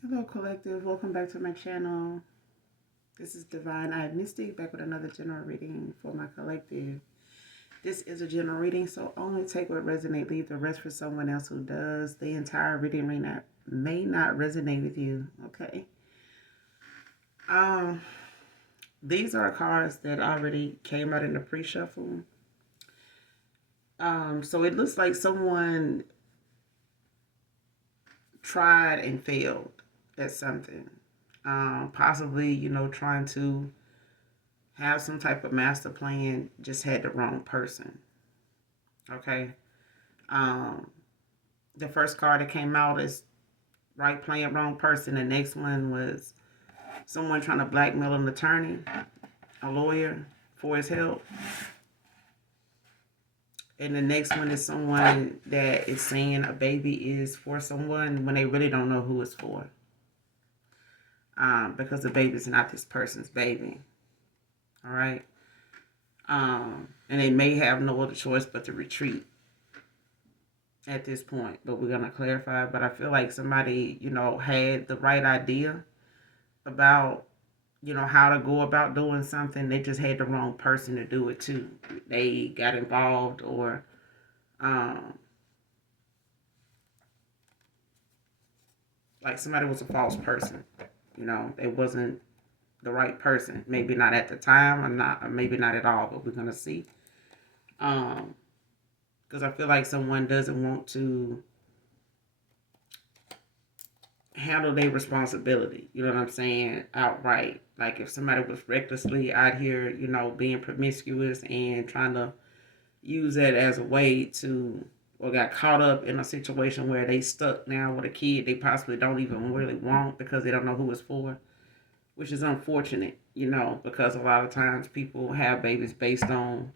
Hello, collective. Welcome back to my channel. This is Divine Eye Mystic back with another general reading for my collective. This is a general reading, so only take what resonates, leave the rest for someone else who does. The entire reading may not resonate with you. Okay. Um, these are cards that already came out in the pre-shuffle. So it looks like someone tried and failed at something. Possibly, trying to have some type of master plan, just had the wrong person. Okay. Um, the first card that came out is right plan, wrong person. The next one was someone trying to blackmail an attorney, a lawyer for his help. And the next one is someone that is saying a baby is for someone when they really don't know who it's for. Because the baby is not this person's baby. All right. And they may have no other choice but to retreat at this point, but we're going to clarify. But I feel like somebody, had the right idea about, how to go about doing something. They just had the wrong person to do it too. They got involved, or um, like somebody was a false person. They wasn't the right person. Maybe not at the time, or maybe not at all. But we're gonna see. Because I feel like someone doesn't want to handle their responsibility. You know what I'm saying? Outright. Like if somebody was recklessly out here, being promiscuous and trying to use that as a way to, or got caught up in a situation where they stuck now with a kid they possibly don't even really want because they don't know who it's for, which is unfortunate, because a lot of times people have babies based on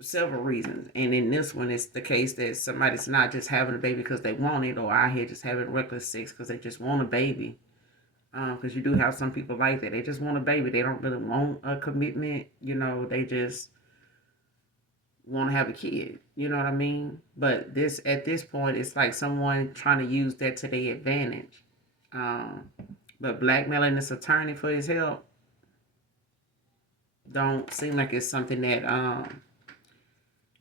several reasons. And in this one, it's the case that somebody's not just having a baby because they want it, or out here just having reckless sex because they just want a baby. Because you do have some people like that. They just want a baby. They don't really want a commitment. They just want to have a kid. You know what I mean? But at this point, it's like someone trying to use that to their advantage. Um, but blackmailing this attorney for his help don't seem like it's something that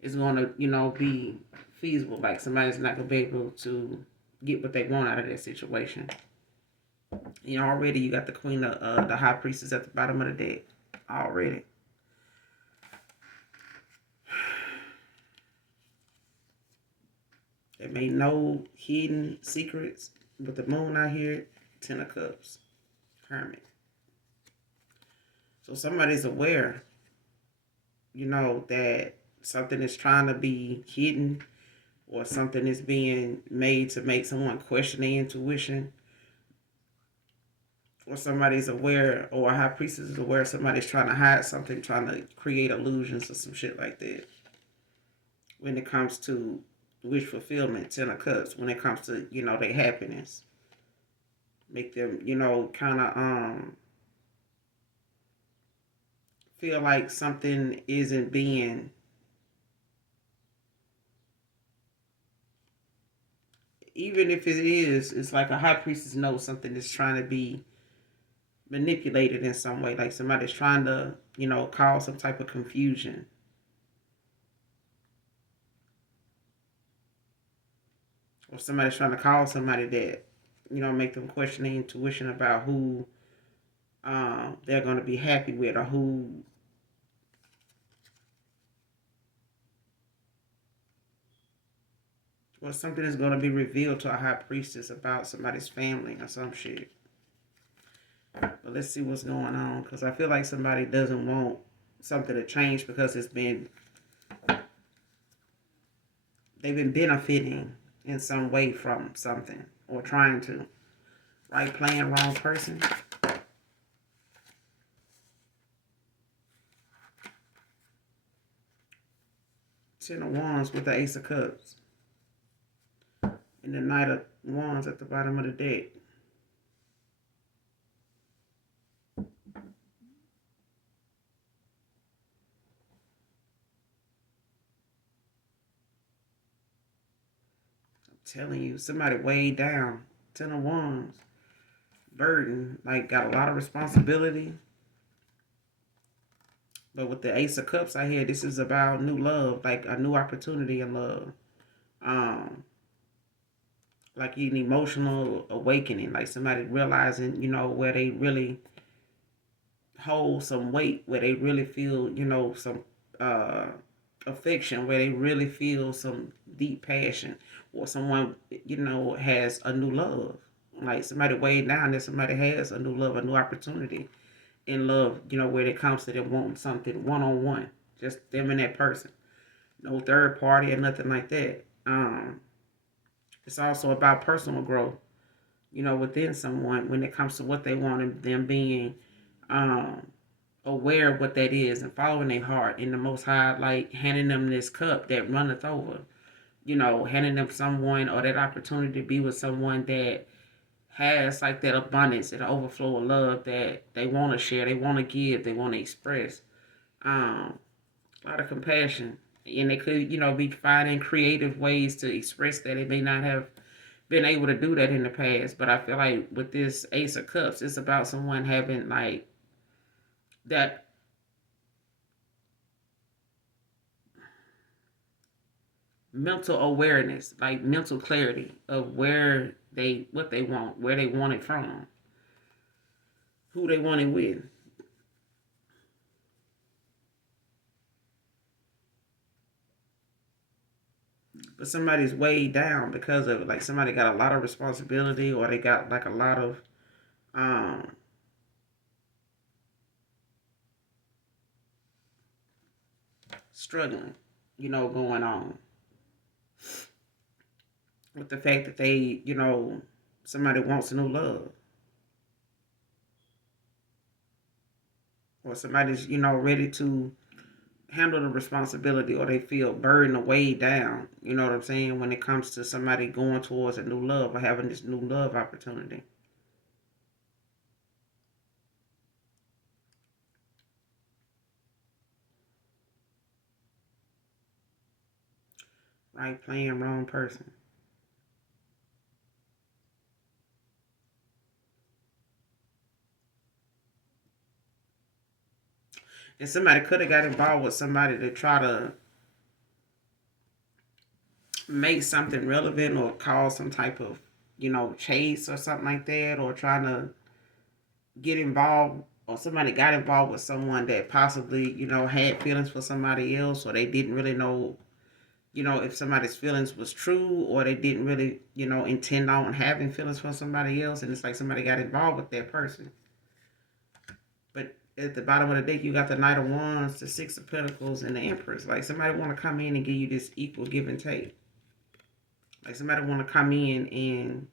is going to, be feasible. Like somebody's not going to be able to get what they want out of that situation. Already you got the queen of the high priestess at the bottom of the deck already. They may know hidden secrets with the moon out here. Ten of Cups, Hermit. So somebody's aware, that something is trying to be hidden, or something is being made to make someone question their intuition, or somebody's aware, or a high priestess is aware somebody's trying to hide something, trying to create illusions or some shit like that. When it comes to wish fulfillment, Ten of Cups, when it comes to, their happiness. Make them, kind of feel like something isn't being, even if it is, it's like a high priestess knows something is trying to be manipulated in some way, like somebody's trying to, cause some type of confusion. Or somebody's trying to call somebody that, make them question their intuition about who they're going to be happy with, or who, or something is going to be revealed to a high priestess about somebody's family or some shit. But let's see what's going on, because I feel like somebody doesn't want something to change because they've been benefiting in some way from something, or trying to. Right plan, wrong person. Ten of Wands with the Ace of Cups. And the Knight of Wands at the bottom of the deck. Telling you, somebody way down. Ten of Wands. Burden. Like, got a lot of responsibility. But with the Ace of Cups I hear, this is about new love. Like, a new opportunity in love. Um, like an emotional awakening. Like, somebody realizing, where they really hold some weight, where they really feel, some uh, affection, where they really feel some deep passion, or someone, has a new love. Like somebody way down there, somebody has a new love, a new opportunity in love, where it comes to them wanting something one on one, just them and that person. No third party or nothing like that. It's also about personal growth, within someone when it comes to what they want and them being um, aware of what that is and following their heart in the most high, like handing them this cup that runneth over, handing them someone or that opportunity to be with someone that has like that abundance, that overflow of love that they want to share, they want to give, they want to express. Um, a lot of compassion. And they could, be finding creative ways to express that. They may not have been able to do that in the past, but I feel like with this Ace of Cups, it's about someone having like that mental awareness, like mental clarity of what they want, where they want it from, who they want it with. But somebody's weighed down because of it. Like somebody got a lot of responsibility, or they got like a lot of um struggling, going on with the fact that they, somebody wants a new love, or somebody's, ready to handle the responsibility, or they feel burdened or weighed down. You know what I'm saying? When it comes to somebody going towards a new love or having this new love opportunity. Right? Playing wrong person. And somebody could have got involved with somebody to try to make something relevant or cause some type of, chase or something like that, or trying to get involved, or somebody got involved with someone that possibly, had feelings for somebody else, or they didn't really know, if somebody's feelings was true, or they didn't really, intend on having feelings for somebody else, and it's like somebody got involved with that person. But at the bottom of the deck, you got the Knight of Wands, the Six of Pentacles, and the Empress. Like somebody want to come in and give you this equal give and take. Like somebody want to come in and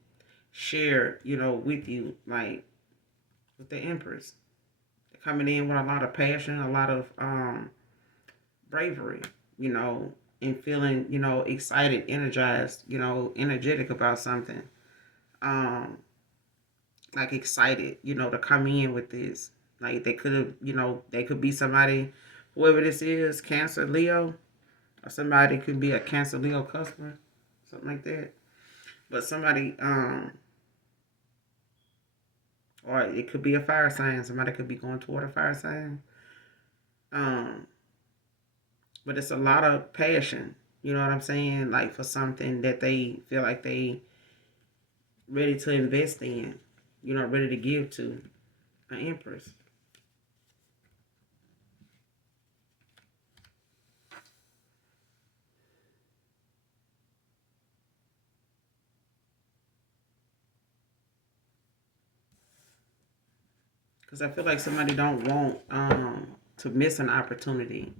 share, with you, like with the Empress. They're coming in with a lot of passion, a lot of bravery, and feeling, excited, energized, energetic about something. Um, like excited, to come in with this. Like they could have, they could be somebody, whoever this is, Cancer, Leo, or somebody could be a Cancer, Leo customer, something like that. But somebody, or it could be a fire sign. Somebody could be going toward a fire sign. Um, but it's a lot of passion. You know what I'm saying? Like for something that they feel like they ready to invest in. Ready to give to an Empress. Because I feel like somebody don't want to miss an opportunity.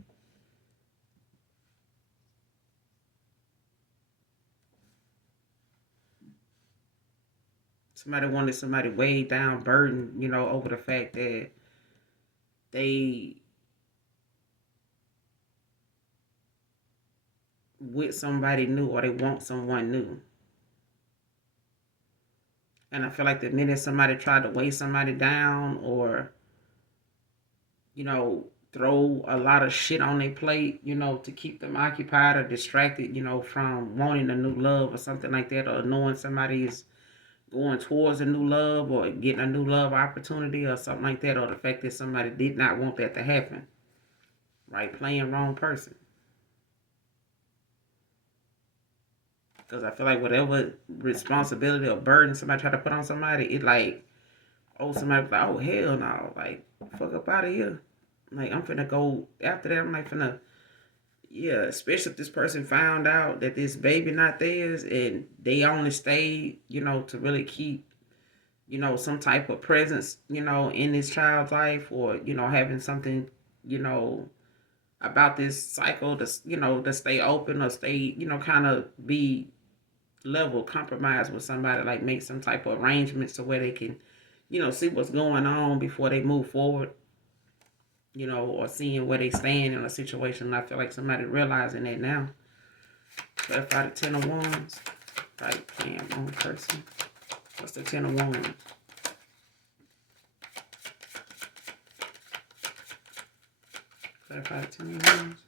Somebody wanted somebody weighed down, burdened, over the fact that they with somebody new, or they want someone new. And I feel like the minute somebody tried to weigh somebody down, or, throw a lot of shit on their plate, to keep them occupied or distracted, from wanting a new love or something like that, or knowing somebody is going towards a new love or getting a new love opportunity or something like that, or the fact that somebody did not want that to happen, right? Playing wrong person. Because I feel like whatever responsibility or burden somebody try to put on somebody, it like, oh, somebody's like, oh, hell no. Like, fuck up out of here. Like, I'm finna go after that. I'm like, finna, yeah, especially if this person found out that this baby not theirs and they only stayed, to really keep, some type of presence, in this child's life, or, having something, you know, about this cycle to, to stay open or stay, kind of be level compromise with somebody, like make some type of arrangements to where they can, see what's going on before they move forward, or seeing where they stand in a situation. And I feel like somebody realizing that now. But out of 10 of wands, right, playing wrong person. What's the 10 of wands? Clarify the 10 of wands.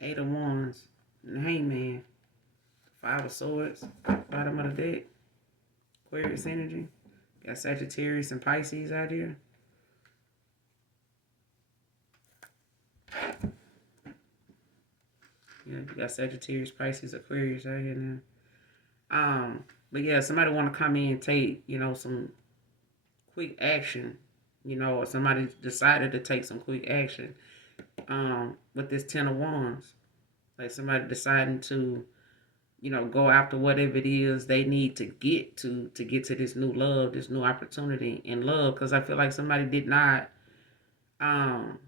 8 of wands. And the hangman. 5 of swords. Bottom of the deck. Aquarius energy. Got Sagittarius and Pisces out here. Yeah, you got Sagittarius, Pisces, Aquarius out here now. But yeah, somebody want to come in and take, some quick action, or somebody decided to take some quick action. With this 10 of wands, like somebody deciding to, go after whatever it is they need to get to this new love, this new opportunity in love. Because I feel like somebody did not, um,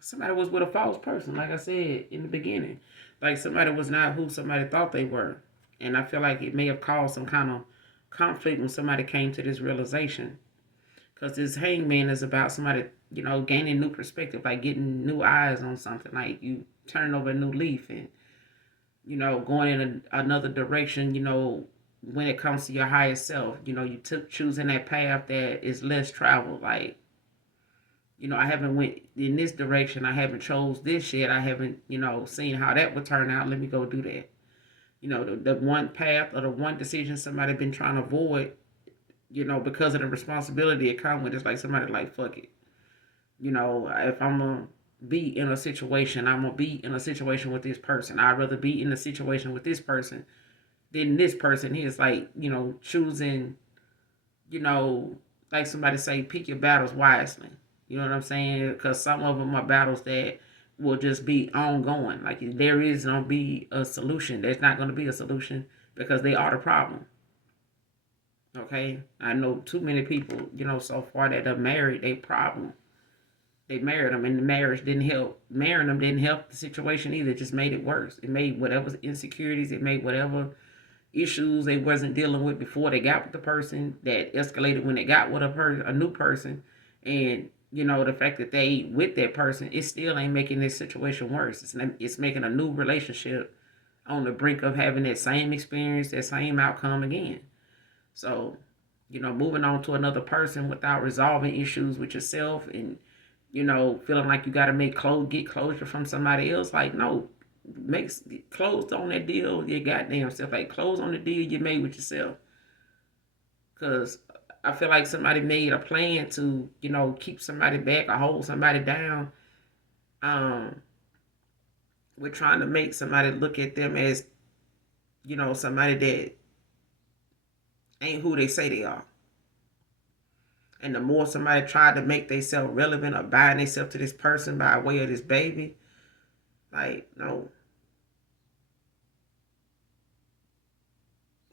somebody was with a false person, like I said in the beginning. Like somebody was not who somebody thought they were. And I feel like it may have caused some kind of conflict when somebody came to this realization. Because this hangman is about somebody, gaining new perspective, like getting new eyes on something. Like you turning over a new leaf and, going in another direction, when it comes to your higher self. You took choosing that path that is less traveled. Like, I haven't went in this direction. I haven't chose this yet. I haven't, seen how that would turn out. Let me go do that. The one path or the one decision somebody been trying to avoid, because of the responsibility it comes with. It's like somebody like, fuck it. If I'm going to be in a situation, I'm going to be in a situation with this person. I'd rather be in a situation with this person than this person. He's like, choosing, you know, like somebody say, pick your battles wisely. You know what I'm saying? Because some of them are battles that will just be ongoing. Like there is going to be a solution. There's not going to be a solution because they are the problem. Okay? I know too many people, so far that are married, they problem. They married them, and the marriage didn't help. Marrying them didn't help the situation either. It just made it worse. It made whatever insecurities, it made whatever issues they wasn't dealing with before they got with the person that escalated when they got with a new person. And the fact that they with that person, it still ain't making this situation worse. It's making a new relationship on the brink of having that same experience, that same outcome again. So, moving on to another person without resolving issues with yourself and, feeling like you got to get closure from somebody else. Like, no, close on that deal your goddamn self. Like, close on the deal you made with yourself. Because I feel like somebody made a plan to, keep somebody back or hold somebody down. We're trying to make somebody look at them as, somebody that ain't who they say they are. And the more somebody tried to make themselves relevant or bind themselves to this person by way of this baby, like, no.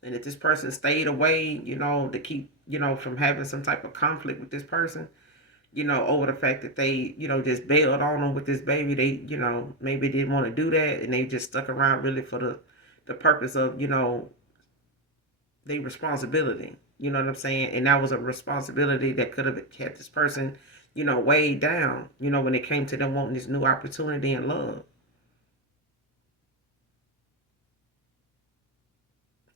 And if this person stayed away, to keep, from having some type of conflict with this person, over the fact that they, just bailed on them with this baby, they, maybe didn't want to do that. And they just stuck around really for the purpose of, their responsibility. You know what I'm saying? And that was a responsibility that could have kept this person, weighed down, when it came to them wanting this new opportunity and love.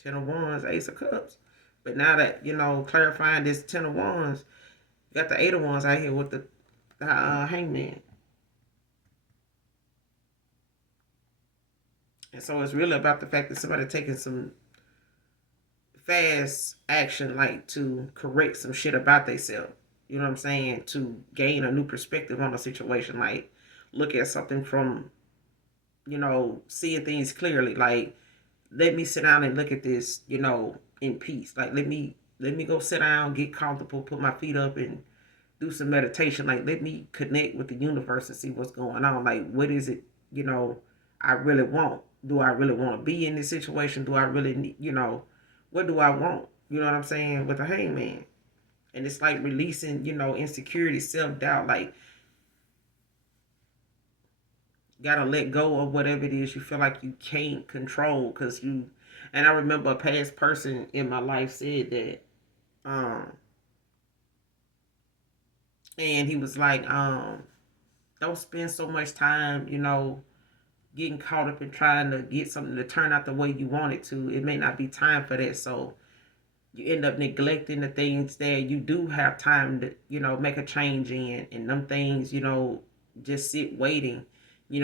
10 of Wands, Ace of Cups. But now that, clarifying this 10 of Wands, you got the 8 of Wands out here with the Hangman. And so it's really about the fact that somebody taking some fast action, like to correct some shit about themselves. You know what I'm saying? To gain a new perspective on a situation, like look at something from, seeing things clearly. Like, let me sit down and look at this, in peace. Like, let me go sit down, get comfortable, put my feet up, and do some meditation. Like, let me connect with the universe and see what's going on. Like, what is it, I really want? Do I really want to be in this situation? Do I really need, what do I want? You know what I'm saying? With the Hangman. And it's like releasing, insecurity, self doubt. Like, gotta let go of whatever it is you feel like you can't control. Cause you, and I remember a past person in my life said that, and he was like, don't spend so much time, getting caught up in trying to get something to turn out the way you want it to. It may not be time for that. So you end up neglecting the things that you do have time to, make a change in. And them things, just sit waiting,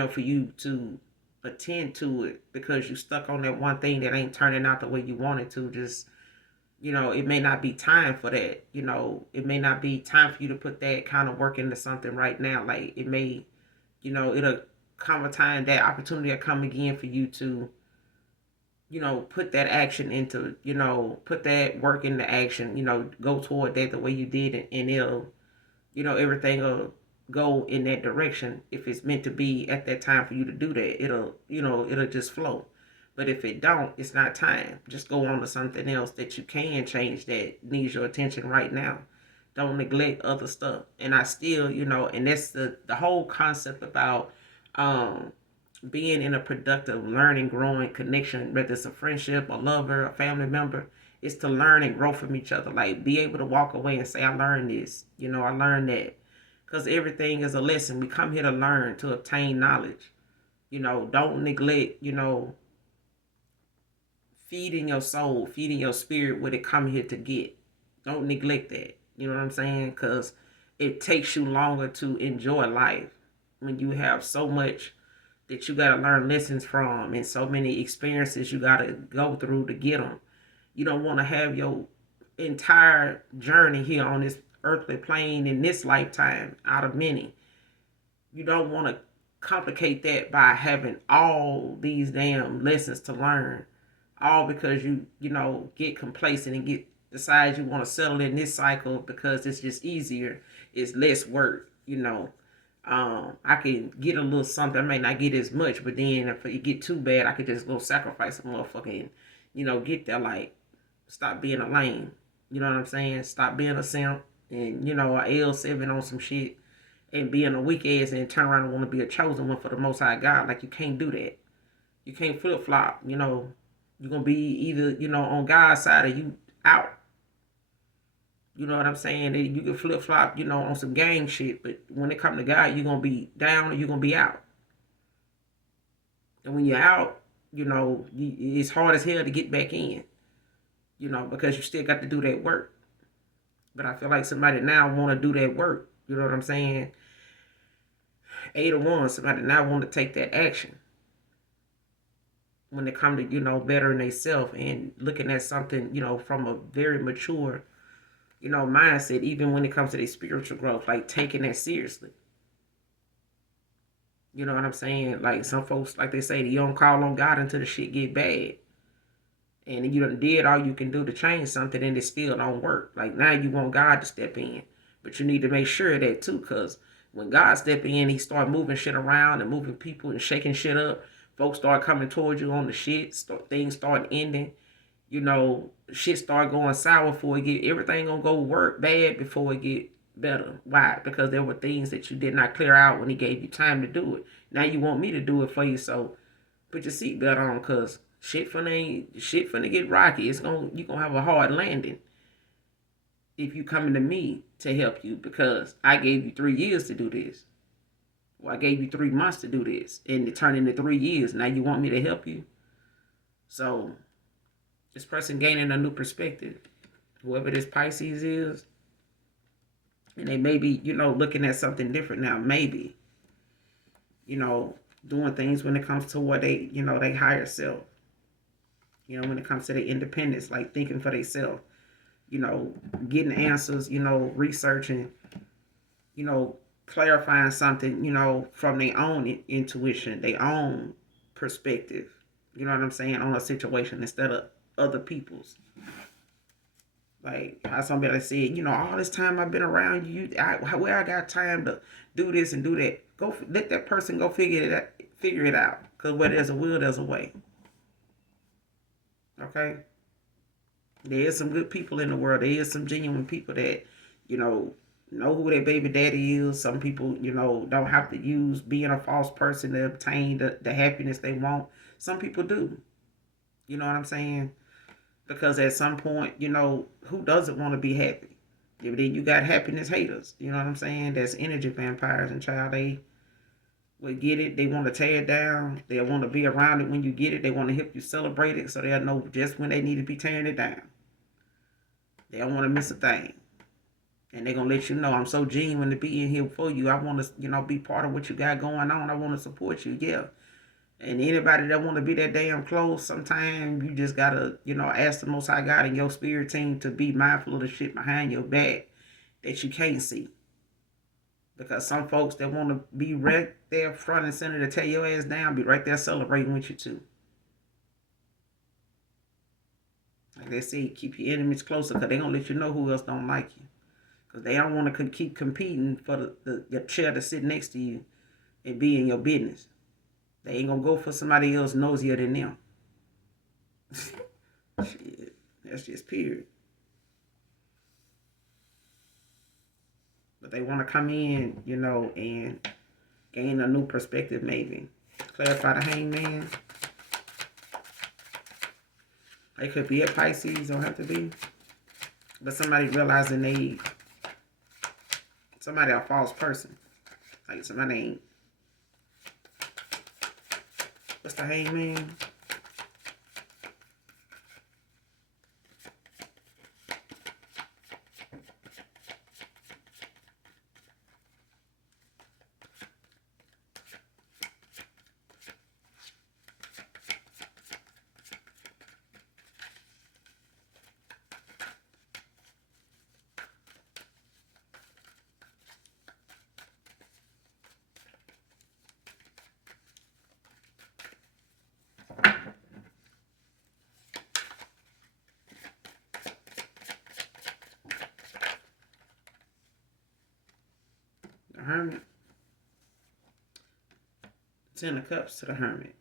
for you to attend to it because you stuck on that one thing that ain't turning out the way you want it to. Just, it may not be time for that. It may not be time for you to put that kind of work into something right now. Like, it may, it'll come a time, that opportunity will come again for you to, put that action into, put that work into action, go toward that the way you did it, and it'll, everything will go in that direction. If it's meant to be at that time for you to do that, it'll just flow. But if it don't, it's not time. Just go on to something else that you can change that needs your attention right now. Don't neglect other stuff. And I still, and that's the whole concept about being in a productive, learning, growing connection, whether it's a friendship, a lover, a family member, is to learn and grow from each other. Like, be able to walk away and say, I learned this, I learned that. Because everything is a lesson. We come here to learn, to obtain knowledge. Don't neglect, feeding your soul, feeding your spirit what it come here to get. Don't neglect that. You know what I'm saying? Because it takes you longer to enjoy life when you have so much that you got to learn lessons from and so many experiences you got to go through to get them. You don't want to have your entire journey here on this earthly plane in this lifetime out of many. You don't want to complicate that by having all these damn lessons to learn, all because you get complacent and get decide you want to settle in this cycle because it's just easier, it's less work. I can get a little something. I may not get as much, but then if it get too bad, I could just go sacrifice a motherfucker and, get there. Like, stop being a lame. You know what I'm saying? Stop being a simp and, a L7 on some shit and being a weak ass and turn around and want to be a chosen one for the Most High God. Like, you can't do that. You can't flip flop. You're going to be either, on God's side or you out. You know what I'm saying? You can flip flop, on some gang shit, but when it come to God, you're gonna be down or you're gonna be out. And when you're out, it's hard as hell to get back in. Because you still got to do that work. But I feel like somebody now want to do that work. You know what I'm saying? 8 of Wands, somebody now want to take that action when it come to bettering themselves and looking at something from a very mature mindset, even when it comes to their spiritual growth, like taking that seriously. You know what I'm saying? Like, some folks, like they say, you don't call on God until the shit get bad. And you done did all you can do to change something and it still don't work. Like, now you want God to step in. But you need to make sure of that too, because when God step in, he start moving shit around and moving people and shaking shit up. Folks start coming towards you on the shit. Things start ending. Shit start going sour before it get, everything gonna go work bad before it get better. Why? Because there were things that you did not clear out when he gave you time to do it. Now you want me to do it for you, so put your seatbelt on, cause shit finna get rocky. You gonna have a hard landing if you coming to me to help you, because I gave you 3 years to do this. Well, I gave you 3 months to do this, and it turned into 3 years. Now you want me to help you? So this person gaining a new perspective. whoever this Pisces is, and they may be, looking at something different now. Maybe, you know, doing things when it comes to what they, they higher self. When it comes to their independence, like thinking for themselves, you know, getting answers, researching, you know, clarifying something, from their own intuition, their own perspective. You know what I'm saying, on a situation instead of other people's. Like how somebody said, all this time I've been around you, where I got time to do this and do that. Go let that person go figure it out. Figure it out. Cause where there's a will, there's a way. Okay. There is some good people in the world. There is some genuine people that, you know who their baby daddy is. Some people, don't have to use being a false person to obtain the happiness they want. Some people do. You know what I'm saying? Because at some point, who doesn't want to be happy? But then you got happiness haters. You know what I'm saying? That's energy vampires, and child, they will get it. They want to tear it down. They want to be around it when you get it. They want to help you celebrate it so they'll know just when they need to be tearing it down. They don't want to miss a thing. And they're going to let you know, I'm so genuine to be in here for you. I want to, be part of what you got going on. I want to support you. Yeah. And anybody that want to be that damn close, sometimes you just got to, ask the Most High God and your spirit team to be mindful of the shit behind your back that you can't see. Because some folks that want to be right there front and center to tear your ass down, be right there celebrating with you too. Like they say, keep your enemies closer because they going to let you know who else don't like you. Because they don't want to keep competing for the chair to sit next to you and be in your business. They ain't going to go for somebody else nosier than them. Shit, that's just period. But they want to come in, and gain a new perspective maybe. Clarify the hangman. They could be a Pisces, don't have to be. But somebody realizing somebody a false person. Like somebody ain't. What's the hangman? The hermit. Ten of Cups to the hermit.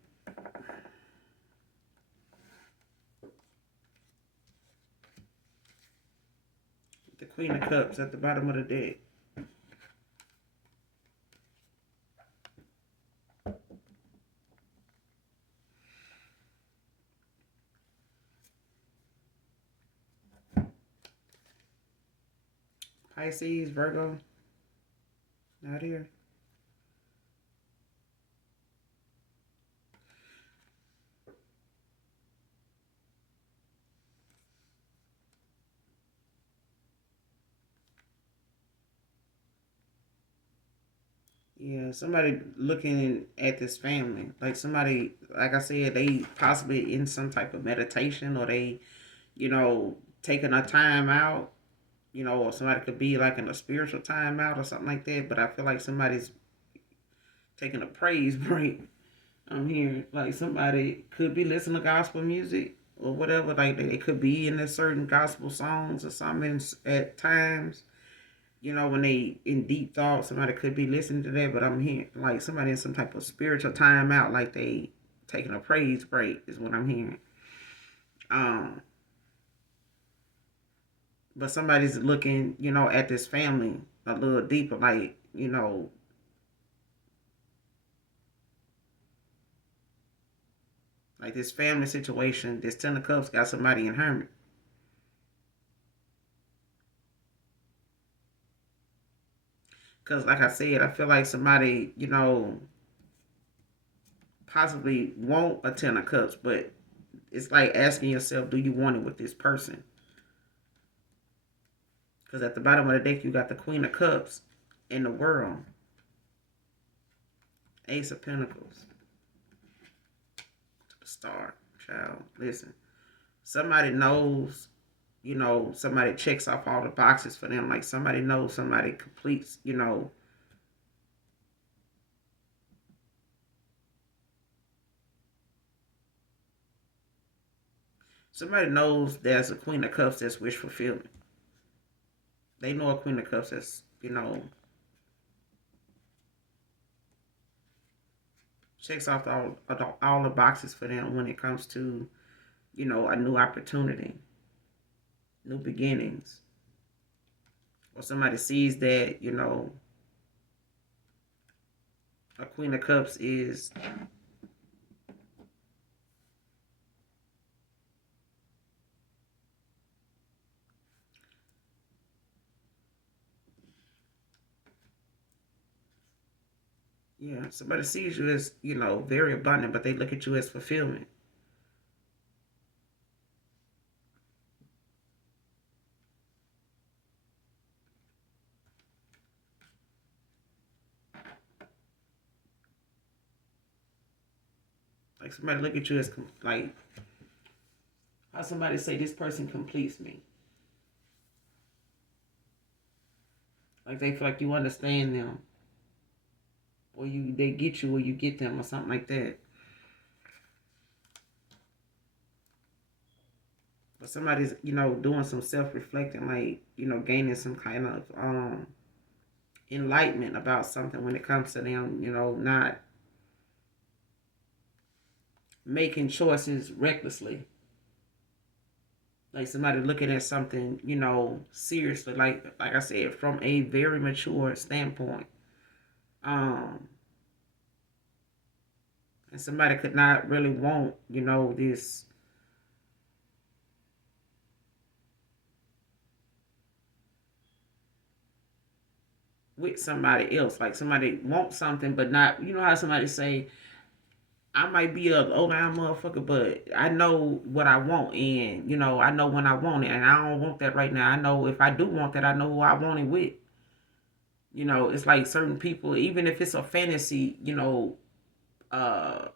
The Queen of Cups at the bottom of the deck. Pisces, Virgo. Not here. Yeah, somebody looking at this family. Like somebody, like I said, they possibly in some type of meditation or they, taking a time out, or somebody could be like in a spiritual time out or something like that. But I feel like somebody's taking a praise break. I'm hearing like somebody could be listening to gospel music or whatever. Like they could be in a certain gospel songs or something at times. When they in deep thought, somebody could be listening to that, but I'm hearing like somebody in some type of spiritual time out, like they taking a praise break is what I'm hearing. Um, but somebody's looking, at this family a little deeper, like this family situation. This Ten of Cups got somebody in hermit. Cause like I said, I feel like somebody, possibly want a Ten of Cups, but it's like asking yourself, do you want it with this person? Because at the bottom of the deck, you got the Queen of Cups and the World. Ace of Pentacles. To the Star. Child, listen. Somebody knows, somebody checks off all the boxes for them. Like somebody knows, somebody completes, somebody knows there's a Queen of Cups that's wish fulfillment. They know a Queen of Cups that's, checks off all the boxes for them when it comes to, a new opportunity, new beginnings. Or somebody sees that, a Queen of Cups is yeah, somebody sees you as, very abundant, but they look at you as fulfillment. Like somebody look at you as like how somebody say this person completes me. Like they feel like you understand them, or they get you, or you get them, or something like that. But somebody's doing some self reflecting, like gaining some kind of enlightenment about something when it comes to them, not making choices recklessly. Like somebody looking at something, seriously, like I said, from a very mature standpoint. Um, and somebody could not really want, this with somebody else. Like somebody wants something, but not, how somebody say, I might be a old down motherfucker, but I know what I want, and I know when I want it, and I don't want that right now. I know if I do want that, I know who I want it with. It's like certain people, even if it's a fantasy, uh,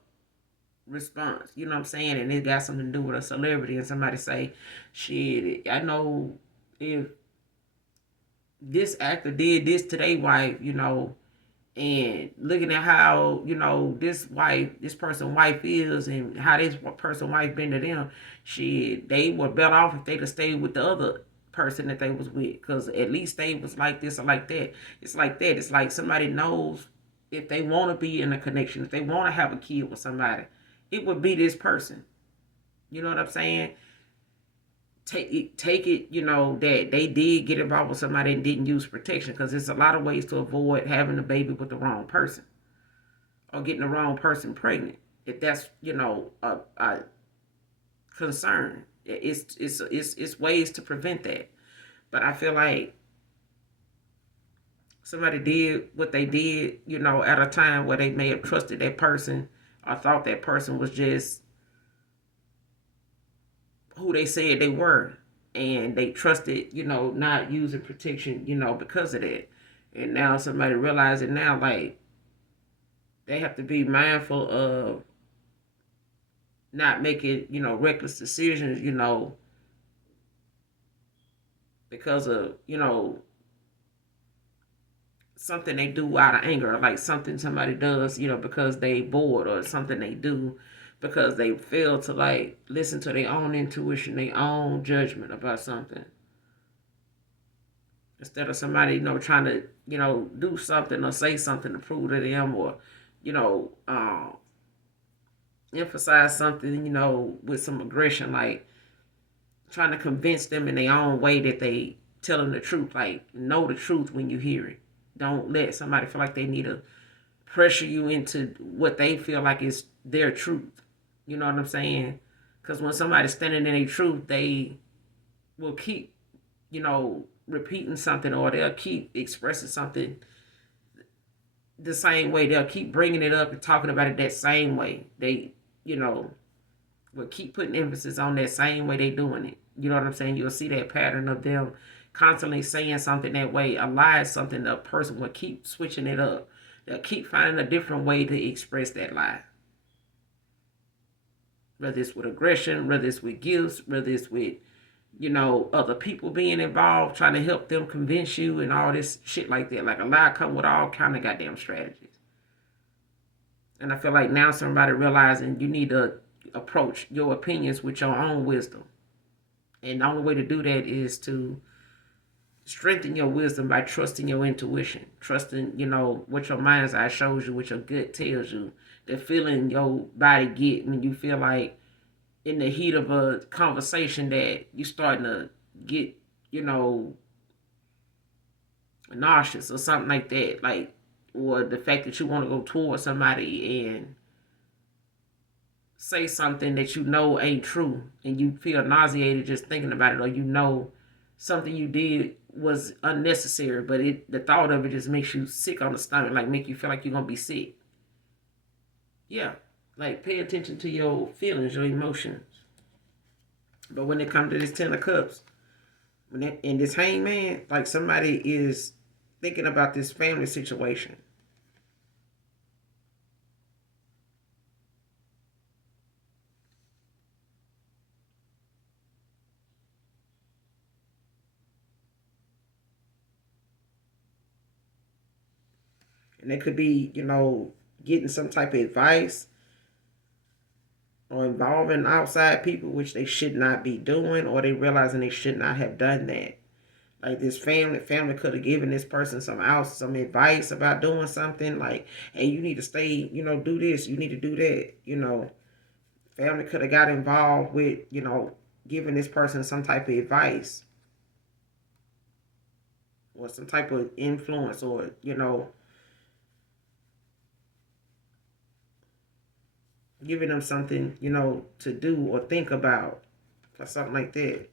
response. You know what I'm saying? And it got something to do with a celebrity, and somebody say, "Shit, I know if this actor did this to their wife, and looking at how this person wife is, and how this person wife been to them, shit, they were better off if they'd have stayed with the other person that they was with, because at least they was like this or like that. It's like that. It's like somebody knows if they want to be in a connection, if they want to have a kid with somebody, it would be this person. You know what I'm saying? Take it, that they did get involved with somebody and didn't use protection, because there's a lot of ways to avoid having a baby with the wrong person or getting the wrong person pregnant. If that's, a concern, it's ways to prevent that. But I feel like somebody did what they did, at a time where they may have trusted that person or thought that person was just who they said they were, and they trusted, not using protection, because of that. And now somebody realizing now, like, they have to be mindful of not making, reckless decisions, because of, something they do out of anger, like something somebody does, because they bored, or something they do because they fail to like listen to their own intuition, their own judgment about something. Instead of somebody, trying to, do something or say something to prove to them, or, you know, um, emphasize something, with some aggression, like trying to convince them in their own way that they telling the truth. Like, know the truth when you hear it. Don't let somebody feel like they need to pressure you into what they feel like is their truth. You know what I'm saying? Because when somebody's standing in their truth, they will keep, repeating something, or they'll keep expressing something the same way. They'll keep bringing it up and talking about it that same way. They, you know, will keep putting emphasis on that same way they doing it. You know what I'm saying? You'll see that pattern of them constantly saying something that way, a lie is something the person will keep switching it up. They'll keep finding a different way to express that lie. Whether it's with aggression, whether it's with gifts, whether it's with, other people being involved, trying to help them convince you and all this shit like that. Like a lie come with all kind of goddamn strategies. And I feel like now somebody realizing you need to approach your opinions with your own wisdom. And the only way to do that is to strengthen your wisdom by trusting your intuition, trusting, what your mind's eye shows you, what your gut tells you, the feeling your body get when you feel like in the heat of a conversation that you starting to get, you know, nauseous or something like that, like, or the fact that you want to go towards somebody and say something that you know ain't true and you feel nauseated just thinking about it, or something you did was unnecessary, but the thought of it just makes you sick on the stomach, like make you feel like you're gonna be sick. Yeah, like pay attention to your feelings, your emotions. But when it comes to this 10 of Cups, in this hangman, like somebody is thinking about this family situation. And they could be, getting some type of advice or involving outside people, which they should not be doing, or they realizing they should not have done that. Like this family could have given this person some advice about doing something, like, hey, you need to stay, do this, you need to do that, family could have got involved with, giving this person some type of advice or some type of influence, or, giving them something, to do or think about or something like that.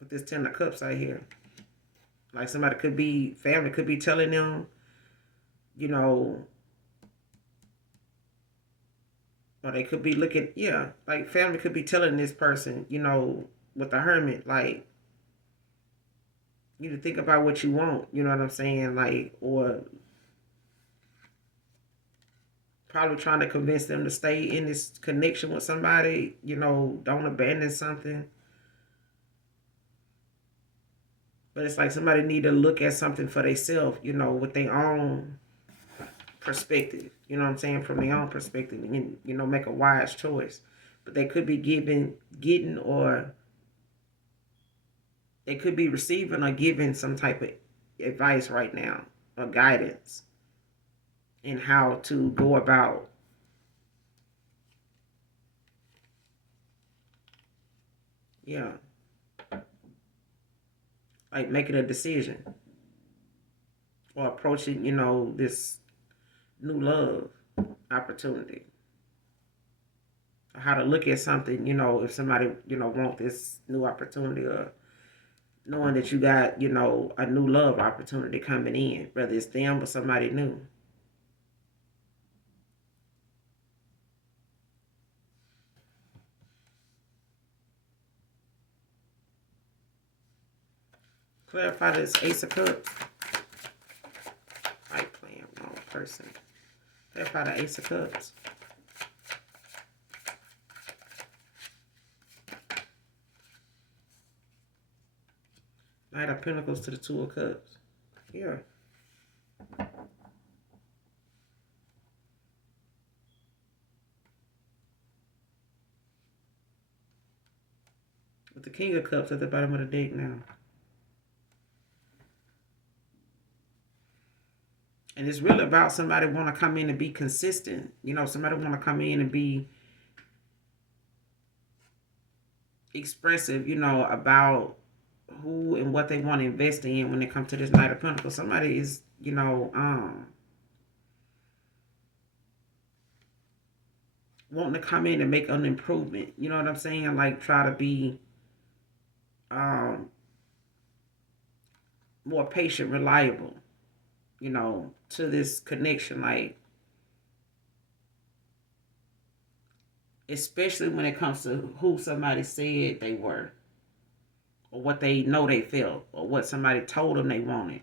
With this 10 of Cups out here, like family could be telling them, you know, or they could be looking, yeah, like family could be telling this person, with the hermit, like, you to think about what you want, you know what I'm saying? Like, or probably trying to convince them to stay in this connection with somebody, don't abandon something. But it's like somebody need to look at something for themselves, with their own perspective. You know what I'm saying? From their own perspective, and make a wise choice. But they could be getting, or they could be receiving or giving some type of advice right now, or guidance in how to go about, yeah, like making a decision or approaching, this new love opportunity. How to look at something, if somebody, want this new opportunity, or knowing that you got, a new love opportunity coming in, whether it's them or somebody new. Clarify this Ace of Cups. Right, playing wrong person. Clarify the Ace of Cups. Knight of Pentacles to the Two of Cups. Here. With the King of Cups at the bottom of the deck now. And it's really about somebody want to come in and be consistent. Somebody want to come in and be expressive, about who and what they want to invest in when it comes to this Knight of Pentacles. Somebody is, wanting to come in and make an improvement. You know what I'm saying? Like try to be more patient, reliable, to this connection. Like, especially when it comes to who somebody said they were, or what they know they felt, or what somebody told them they wanted.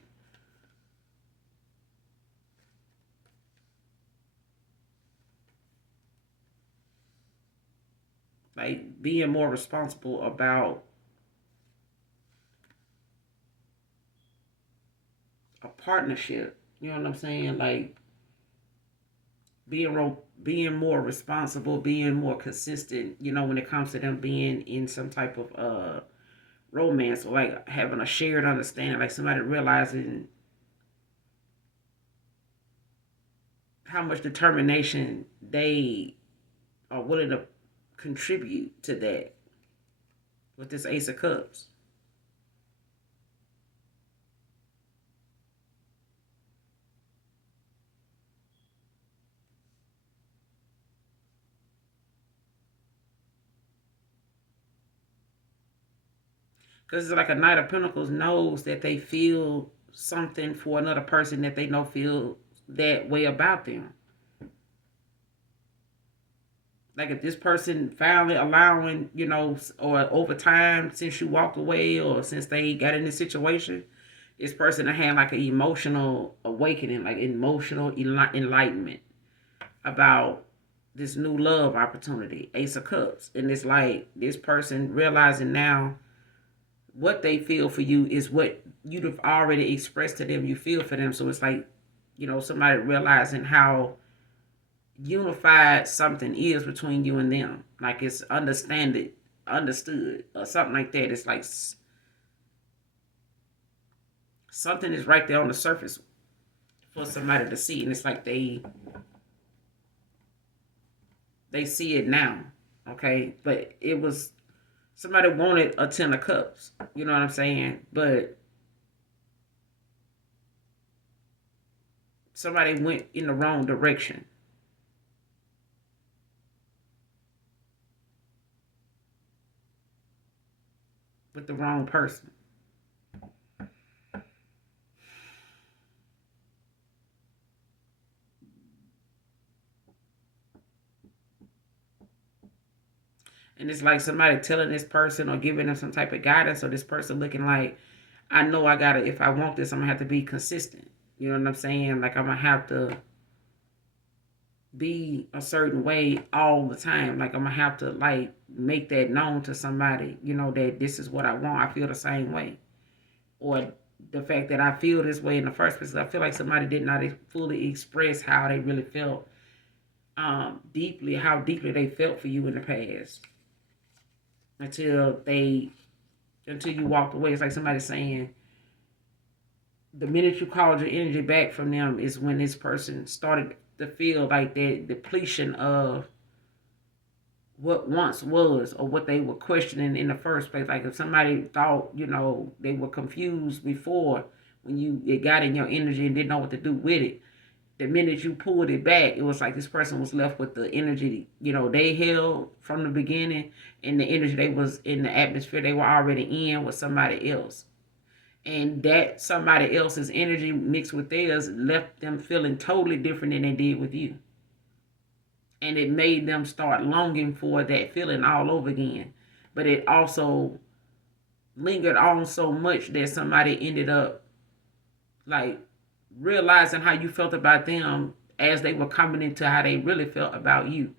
Like being more responsible about a partnership. You know what I'm saying? Like being more responsible, being more consistent. You know, when it comes to them being in some type of romance, or like having a shared understanding, like somebody realizing how much determination they are willing to contribute to that with this Ace of Cups. Because it's like a Knight of Pentacles knows that they feel something for another person that they know feel that way about them. Like if this person finally allowing, or over time since you walked away or since they got in this situation, this person had like an emotional awakening, like emotional enlightenment about this new love opportunity, Ace of Cups. And it's like this person realizing now what they feel for you is what you'd have already expressed to them you feel for them. So it's like, somebody realizing how unified something is between you and them. Like it's understood, or something like that. It's like something is right there on the surface for somebody to see. And it's like they see it now. Okay. But it was somebody wanted a 10 of cups. You know what I'm saying? But somebody went in the wrong direction with the wrong person. And it's like somebody telling this person or giving them some type of guidance, or this person looking like, I know I gotta, if I want this, I'm gonna have to be consistent. You know what I'm saying? Like I'm gonna have to be a certain way all the time. Like I'm gonna have to like make that known to somebody, that this is what I want. I feel the same way. Or the fact that I feel this way in the first place. I feel like somebody did not fully express how they really felt, deeply, how deeply they felt for you in the past until they until you walked away. It's like somebody saying the minute you called your energy back from them is when this person started to feel like that depletion of what once was, or what they were questioning in the first place. Like if somebody thought, they were confused before when it got in your energy and didn't know what to do with it. The minute you pulled it back, it was like this person was left with the energy, they held from the beginning, and the energy they was in the atmosphere they were already in with somebody else. And that somebody else's energy mixed with theirs left them feeling totally different than they did with you. And it made them start longing for that feeling all over again. But it also lingered on so much that somebody ended up like realizing how you felt about them as they were coming into how they really felt about you,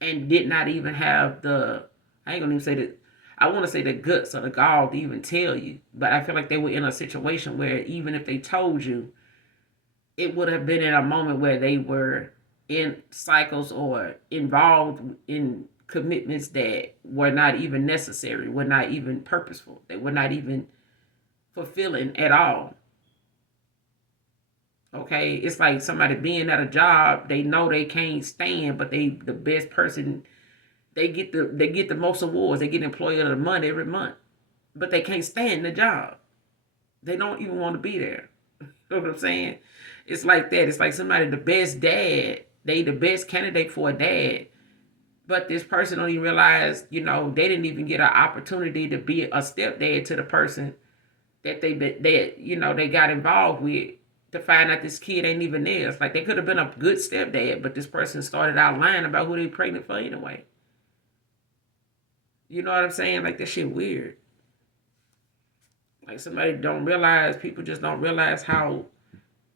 and did not even have I ain't gonna even say that, I want to say the guts or the gall to even tell you. But I feel like they were in a situation where even if they told you, it would have been in a moment where they were in cycles or involved in commitments that were not even necessary, were not even purposeful, they were not even fulfilling at all. Okay, it's like somebody being at a job they know they can't stand, but they the best person. They get the most awards. They get employee of the month every month, but they can't stand the job. They don't even want to be there. You know what I'm saying? It's like that. It's like somebody the best dad. They the best candidate for a dad, but this person don't even realize. They didn't even get an opportunity to be a stepdad to the person that they got involved with, to find out this kid ain't even theirs. Like they could have been a good stepdad, but this person started out lying about who they pregnant for anyway. You know what I'm saying? Like that shit weird. Like somebody don't realize, people just don't realize how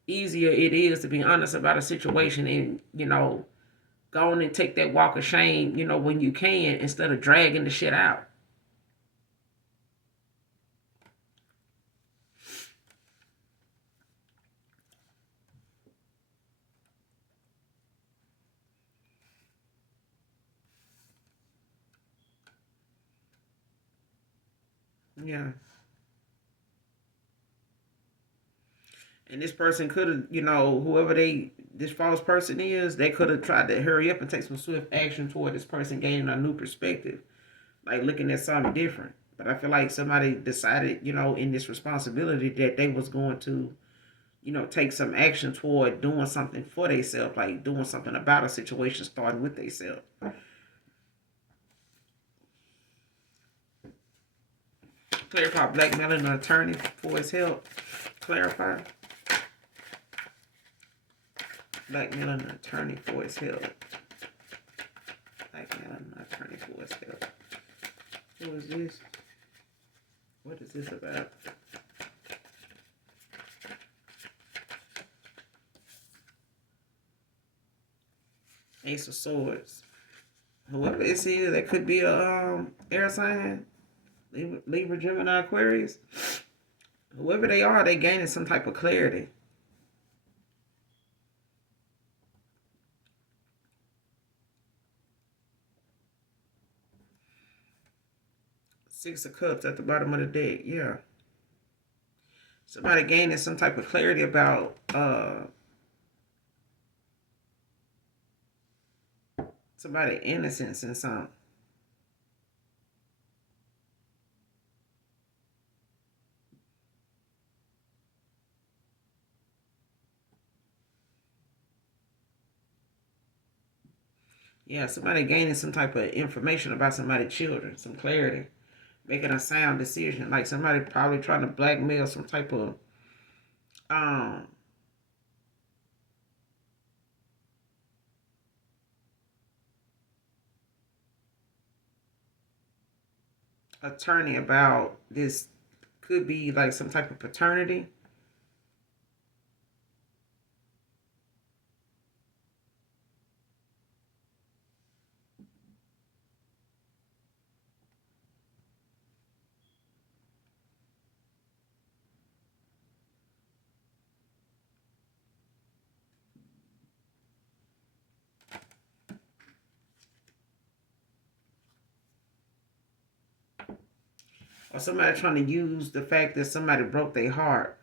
easier it is to be honest about a situation and, go on and take that walk of shame, when you can, instead of dragging the shit out. Yeah. And this person could have, whoever this false person is, they could have tried to hurry up and take some swift action toward this person gaining a new perspective, like looking at something different. But I feel like somebody decided, in this responsibility that they was going to, take some action toward doing something for themselves, like doing something about a situation starting with themselves. Clarify blackmailing an attorney for his help. Clarify. Blackmailing an attorney for his help. Blackmailing an attorney for his help. Who is this? What is this about? Ace of Swords. Whoever this is, that could be a air sign. Libra, Gemini, Aquarius. Whoever they are, they gaining some type of clarity. Six of Cups at the bottom of the deck. Yeah. Somebody gaining some type of clarity about somebody innocence in something. Yeah, somebody gaining some type of information about somebody's children, some clarity, making a sound decision. Like somebody probably trying to blackmail some type of um attorney about this. Could be like some type of paternity. Or somebody trying to use the fact that somebody broke their heart.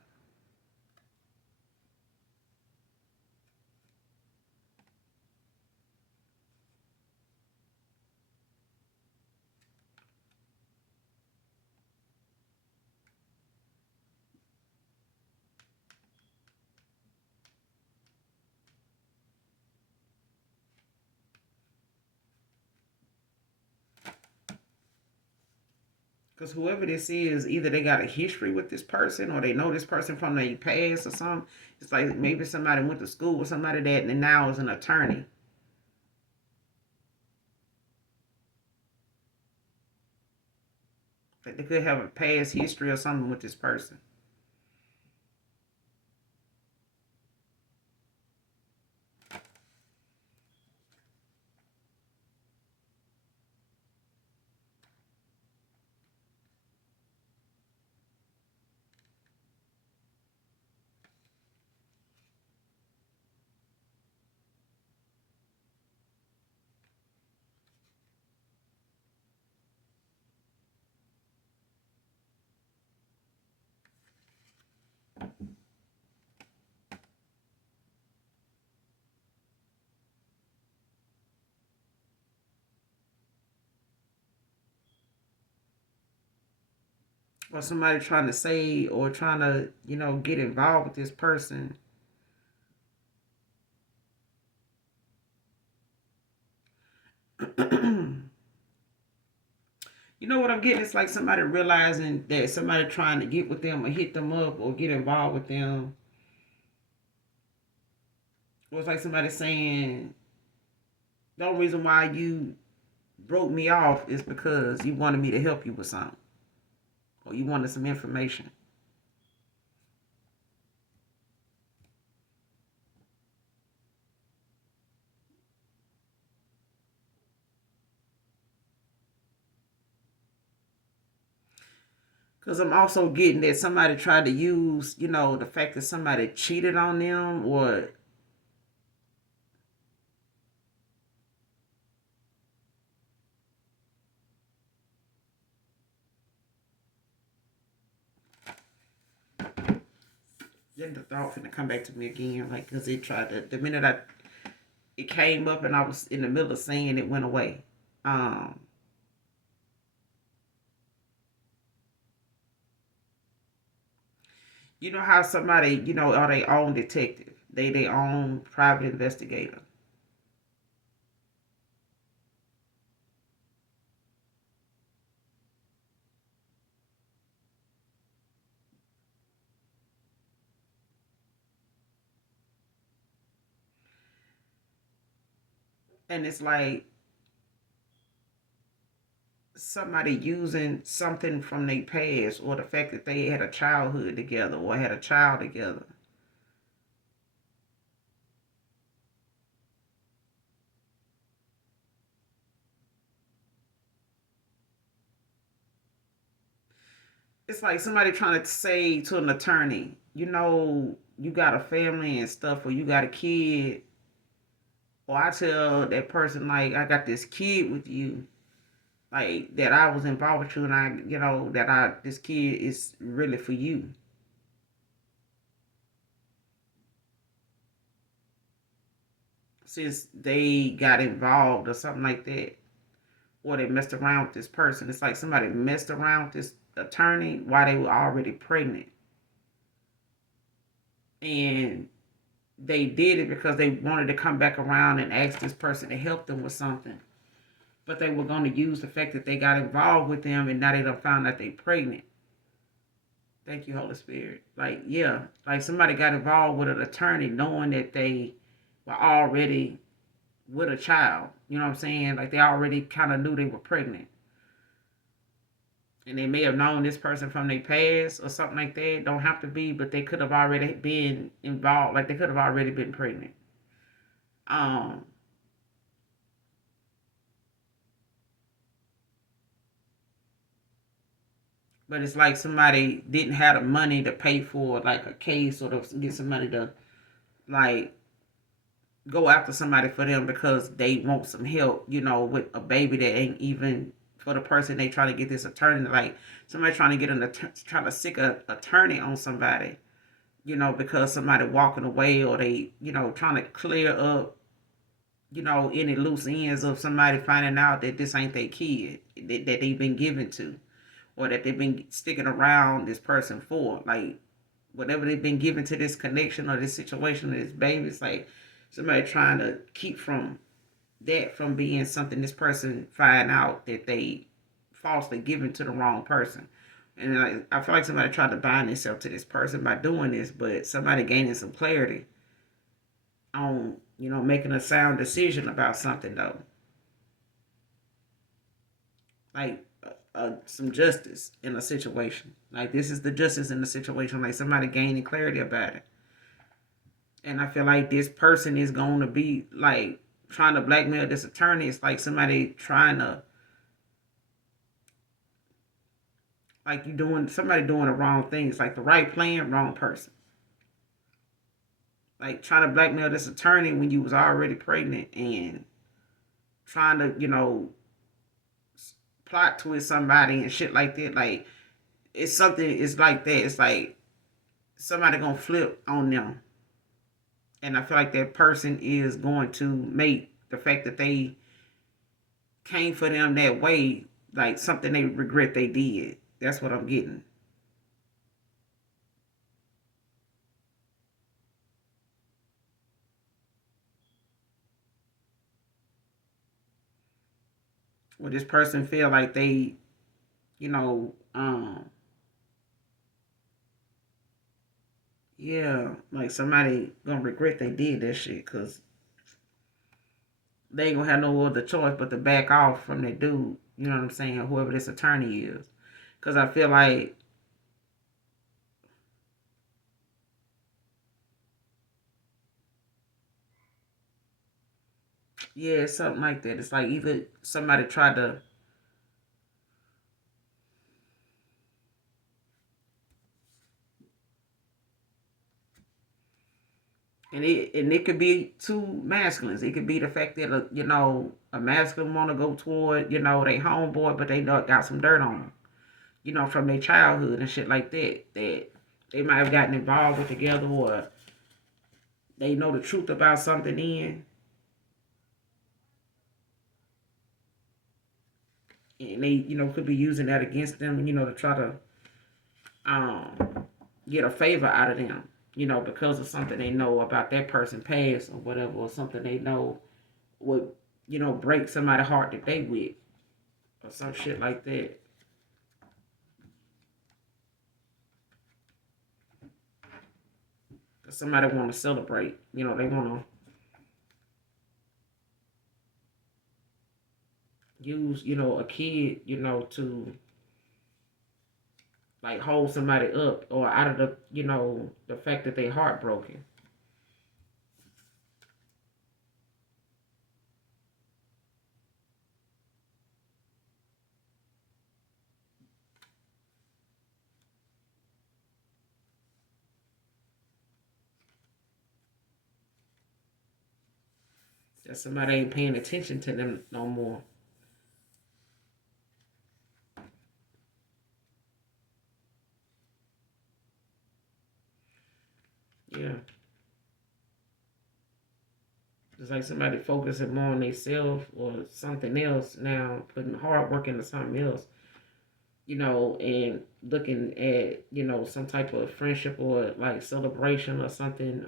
Because whoever this is, either they got a history with this person or they know this person from their past or something. It's like maybe somebody went to school with somebody that and now is an attorney. Like they could have a past history or something with this person. Or somebody trying to say or trying to, get involved with this person. You know what I'm getting? It's like somebody realizing that somebody trying to get with them or hit them up or get involved with them. Or it's like somebody saying, the only reason why you broke me off is because you wanted me to help you with something. Or you wanted some information. Because I'm also getting that somebody tried to use, the fact that somebody cheated on them, or then the thought finna come back to me again, like, because it tried to, the minute it came up and I was in the middle of saying it went away. Um, you know how somebody, are their own detective, they their own private investigator. And it's like somebody using something from their past, or the fact that they had a childhood together or had a child together. It's like somebody trying to say to an attorney, you got a family and stuff, or you got a kid, or I tell that person, like, I got this kid with you, like, that I was involved with you, and that this kid is really for you. Since they got involved or something like that, or they messed around with this person. It's like somebody messed around with this attorney while they were already pregnant. And they did it because they wanted to come back around and ask this person to help them with something. But they were going to use the fact that they got involved with them, and now they done found out they pregnant. Thank you, Holy Spirit. Like, yeah, like somebody got involved with an attorney knowing that they were already with a child. You know what I'm saying? Like, they already kind of knew they were pregnant. And they may have known this person from their past or something like that. Don't have to be, but they could have already been involved. Like, they could have already been pregnant. Um, but it's like somebody didn't have the money to pay for like a case, or to get some money to, like, go after somebody for them because they want some help, with a baby that ain't even for the person they trying to get this attorney. Like, somebody trying to get trying to sick a attorney on somebody, because somebody walking away, or they, trying to clear up, any loose ends of somebody finding out that this ain't their kid that they've been given to, or that they've been sticking around this person for. Like, whatever they've been given to this connection or this situation or this baby, it's like somebody trying to keep from that from being something this person find out that they falsely given to the wrong person. And I feel like somebody tried to bind themselves to this person by doing this, but somebody gaining some clarity on, making a sound decision about something, though. Like, some justice in a situation. Like, this is the justice in the situation. Like, somebody gaining clarity about it. And I feel like this person is going to be like trying to blackmail this attorney. It's like somebody trying to, like, you doing somebody doing the wrong thing. It's like the right plan, wrong person. Like, trying to blackmail this attorney when you was already pregnant, and trying to, plot twist somebody and shit like that. Like, it's something. It's like that. It's like somebody gonna flip on them, and I feel like that person is going to make the fact that they came for them that way like something they regret they did. That's what I'm getting. Where this person feel like they, you know, yeah, like somebody gonna regret they did that shit, because they ain't gonna have no other choice but to back off from that dude. You know what I'm saying? Whoever this attorney is, because I feel like, yeah, it's something like that. It's like either somebody tried to, And it could be two masculines. It could be the fact that a masculine want to go toward they homeboy, but they know it got some dirt on them, from their childhood and shit like that. That they might have gotten involved with together, or they know the truth about something and they could be using that against them, to try to get a favor out of them, because of something they know about that person past or whatever, or something they know would break somebody's heart that they with, or some shit like that. Somebody want to celebrate, they want to use a kid, to like hold somebody up, or out of the the fact that they heartbroken. That somebody ain't paying attention to them no more. Yeah, it's like somebody focusing more on themselves or something else now, putting hard work into something else, and looking at some type of friendship or like celebration or something,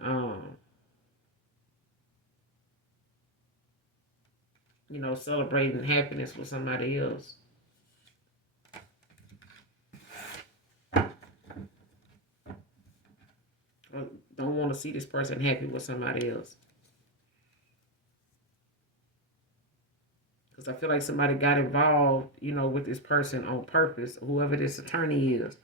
celebrating happiness with somebody else. Or don't want to see this person happy with somebody else. Because I feel like somebody got involved, with this person on purpose, whoever this attorney is,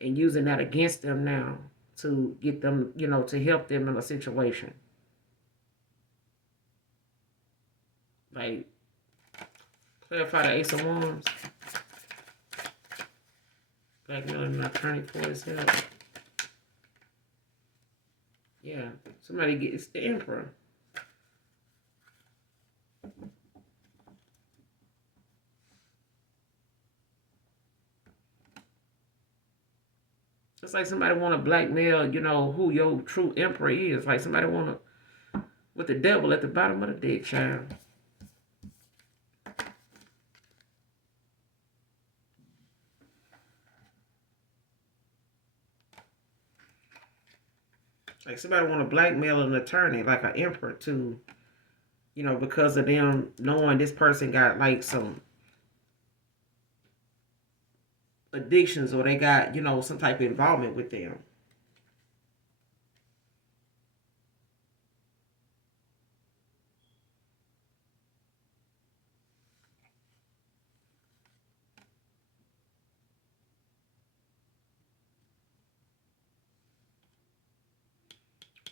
and using that against them now to get them, to help them in a situation. Like, clarify the Ace of Wands, blackmailing an attorney for his help. Yeah, somebody gets the Emperor. It's like somebody want to blackmail, who your true Emperor is. Like somebody want to, with the devil at the bottom of the deck, child. Like somebody want to blackmail an attorney, like an Emperor, to, because of them knowing this person got like some addictions, or they got, some type of involvement with them.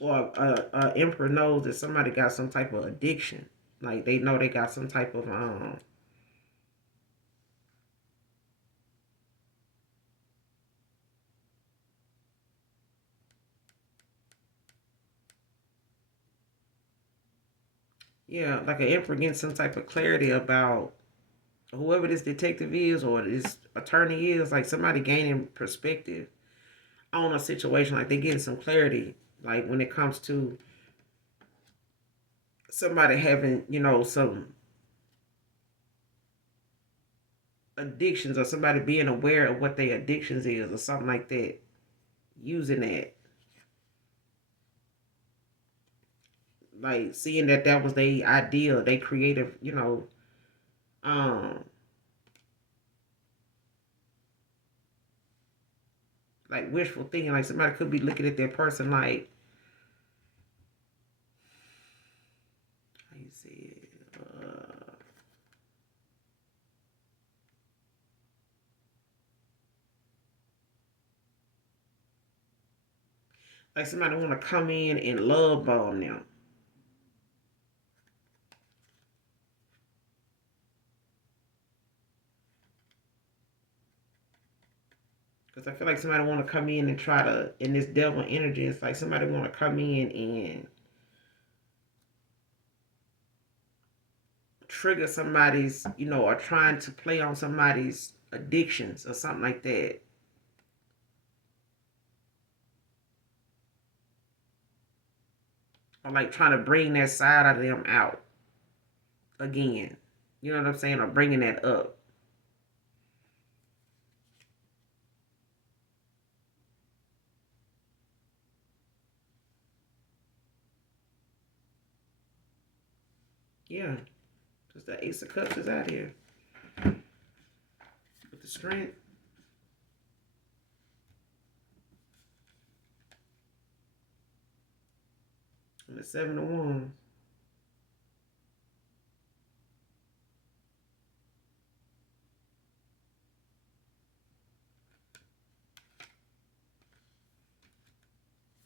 Or a Emperor knows that somebody got some type of addiction. Like they know they got some type of yeah, like an Emperor getting some type of clarity about whoever this detective is or this attorney is. Like somebody gaining perspective on a situation. Like they getting some clarity. Like when it comes to somebody having, some addictions, or somebody being aware of what their addictions is, or something like that. Using that, like seeing that that was their ideal, they creative, um, like wishful thinking. Like somebody could be looking at that person like, how you say it, like somebody want to come in and love bomb them. Because I feel like somebody want to come in and try to, in this devil energy, it's like somebody want to come in and trigger somebody's, or trying to play on somebody's addictions or something like that. Or like trying to bring that side of them out again. You know what I'm saying? Or bringing that up. Yeah. Just the Ace of Cups is out here. With the strength. And the Seven of Wands.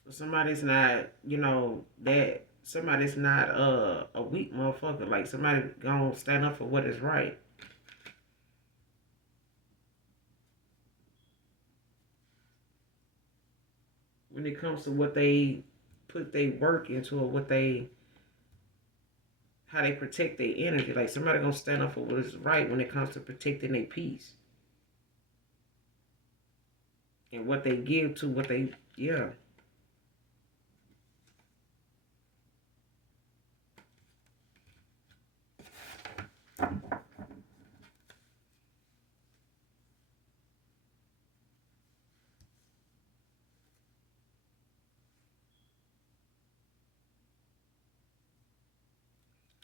So somebody's not, that somebody's not a weak motherfucker. Like somebody gonna stand up for what is right. When it comes to what they put their work into, or what they how they protect their energy. Like somebody gonna stand up for what is right when it comes to protecting their peace. And what they give to what they, yeah.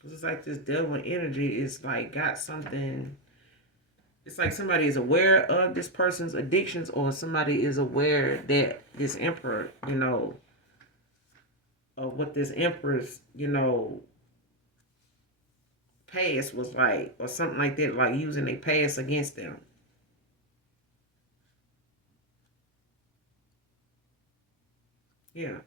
Cause it's like this devil energy is like got something. It's like somebody is aware of this person's addictions, or somebody is aware that this emperor, of what this emperor's, past was like, or something like that, like using their past against them. Yeah.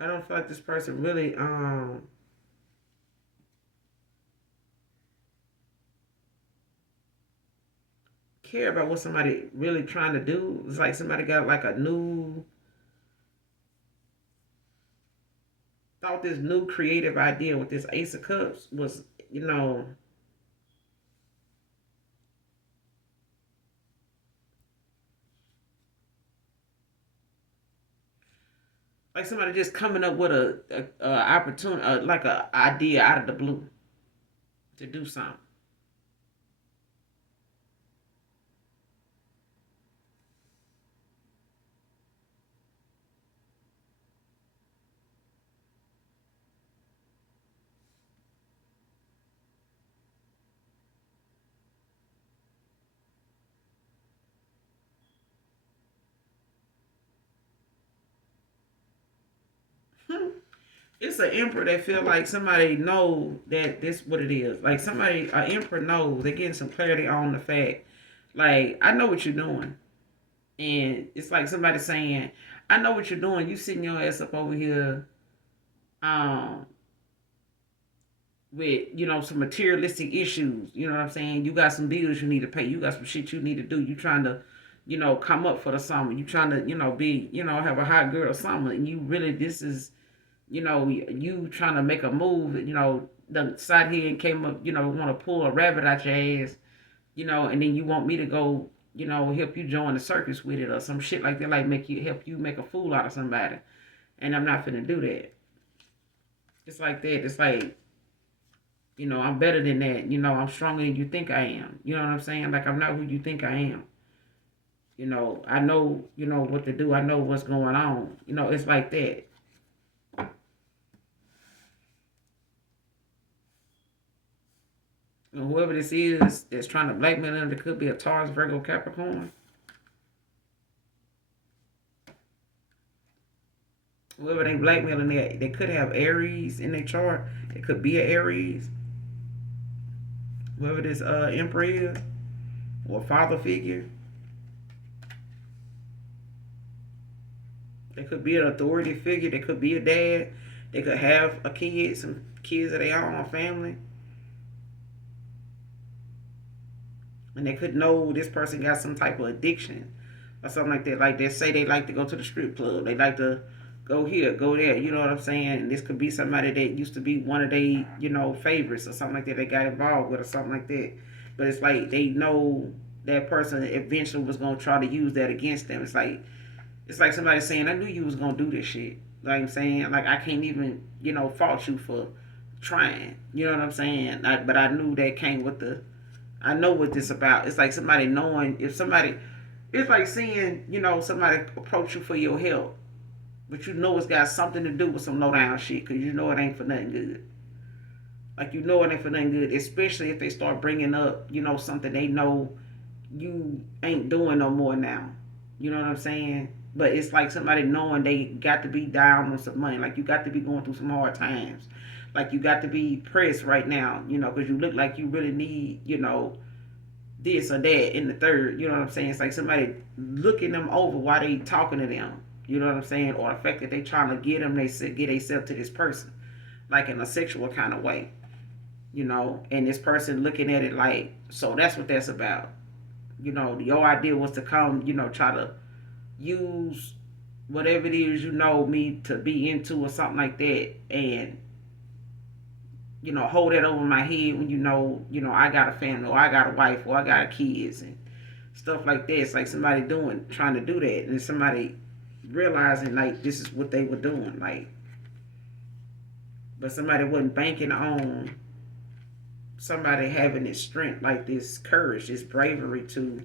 I don't feel like this person really care about what somebody really trying to do. It's like somebody got like a new thought this new creative idea with this Ace of Cups was, like somebody just coming up with a opportunity, like a idea out of the blue to do something. It's an emperor that feel like somebody know that this what it is. Like somebody, an emperor knows they're getting some clarity on the fact. Like I know what you're doing, and it's like somebody saying, "I know what you're doing. You sitting your ass up over here, um, with some materialistic issues. You know what I'm saying? You got some bills you need to pay. You got some shit you need to do. You trying to, come up for the summer. You trying to, be, have a hot girl summer, and you really this is." You trying to make a move, the side here and came up, want to pull a rabbit out your ass, and then you want me to go, help you join the circus with it or some shit like that, like help you make a fool out of somebody. And I'm not finna do that. It's like that. It's like, I'm better than that. I'm stronger than you think I am. You know what I'm saying? Like I'm not who you think I am. I know, what to do. I know what's going on. It's like that. And whoever this is that's trying to blackmail them, it could be a Taurus, Virgo, Capricorn. Whoever they blackmailing, they could have Aries in their chart. It could be an Aries. Whoever this emperor is, or father figure. They could be an authority figure. They could be a dad. They could have a kid, some kids of their own, family, and they could know this person got some type of addiction or something like that. Like they say they like to go to the strip club. They like to go here, go there. You know what I'm saying? And this could be somebody that used to be one of their, favorites or something like that. They got involved with or something like that. But it's like they know that person eventually was gonna try to use that against them. It's like somebody saying, "I knew you was gonna do this shit." Like I'm saying, like I can't even, fault you for trying. You know what I'm saying? But I knew that came with the. I know what this about. It's like somebody knowing if somebody. It's like seeing, somebody approach you for your help, but you know it's got something to do with some low down shit, because you know it ain't for nothing good. Like you know it ain't for nothing good, especially if they start bringing up, something they know you ain't doing no more now. You know what I'm saying? But it's like somebody knowing they got to be down on some money. Like you got to be going through some hard times. Like you got to be pressed right now, because you look like you really need, this or that in the third. You know what I'm saying? It's like somebody looking them over while they talking to them. You know what I'm saying? Or the fact that they trying to get them, get themselves to this person, like in a sexual kind of way. And this person looking at it like, so that's what that's about. Your idea was to come, try to use whatever it is me to be into or something like that, and hold that over my head when I got a family or I got a wife or I got kids and stuff like that. It's like somebody trying to do that, and somebody realizing like this is what they were doing, like, but somebody wasn't banking on somebody having this strength, like this courage, this bravery to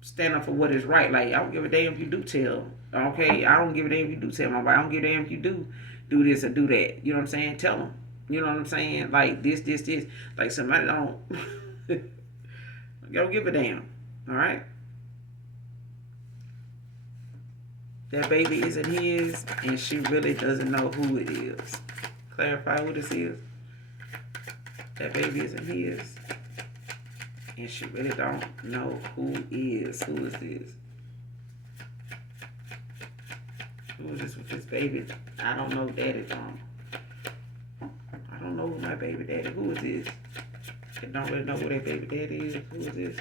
stand up for what is right. Like, I don't give a damn if you do tell. Okay, I don't give a damn if you do tell my wife. I don't give a damn if you do this or do that. You know what I'm saying? Tell them. You know what I'm saying? Like this. Like somebody don't don't give a damn. All right. That baby isn't his, and she really doesn't know who it is. Clarify who this is. That baby isn't his, and she really don't know who is. Who is this? Who is this with this baby? I don't know daddy from. I don't know who my baby daddy. Who is this? I don't really know who that baby daddy is. Who is this?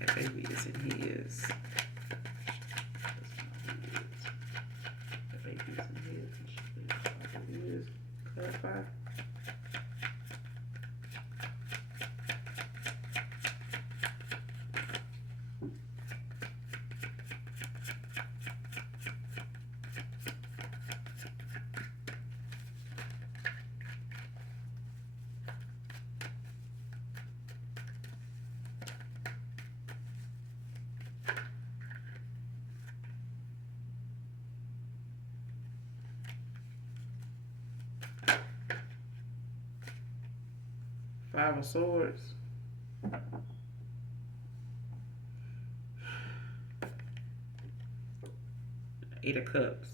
That baby isn't his. That baby isn't his. Clarify. Five of Swords. Eight of Cups.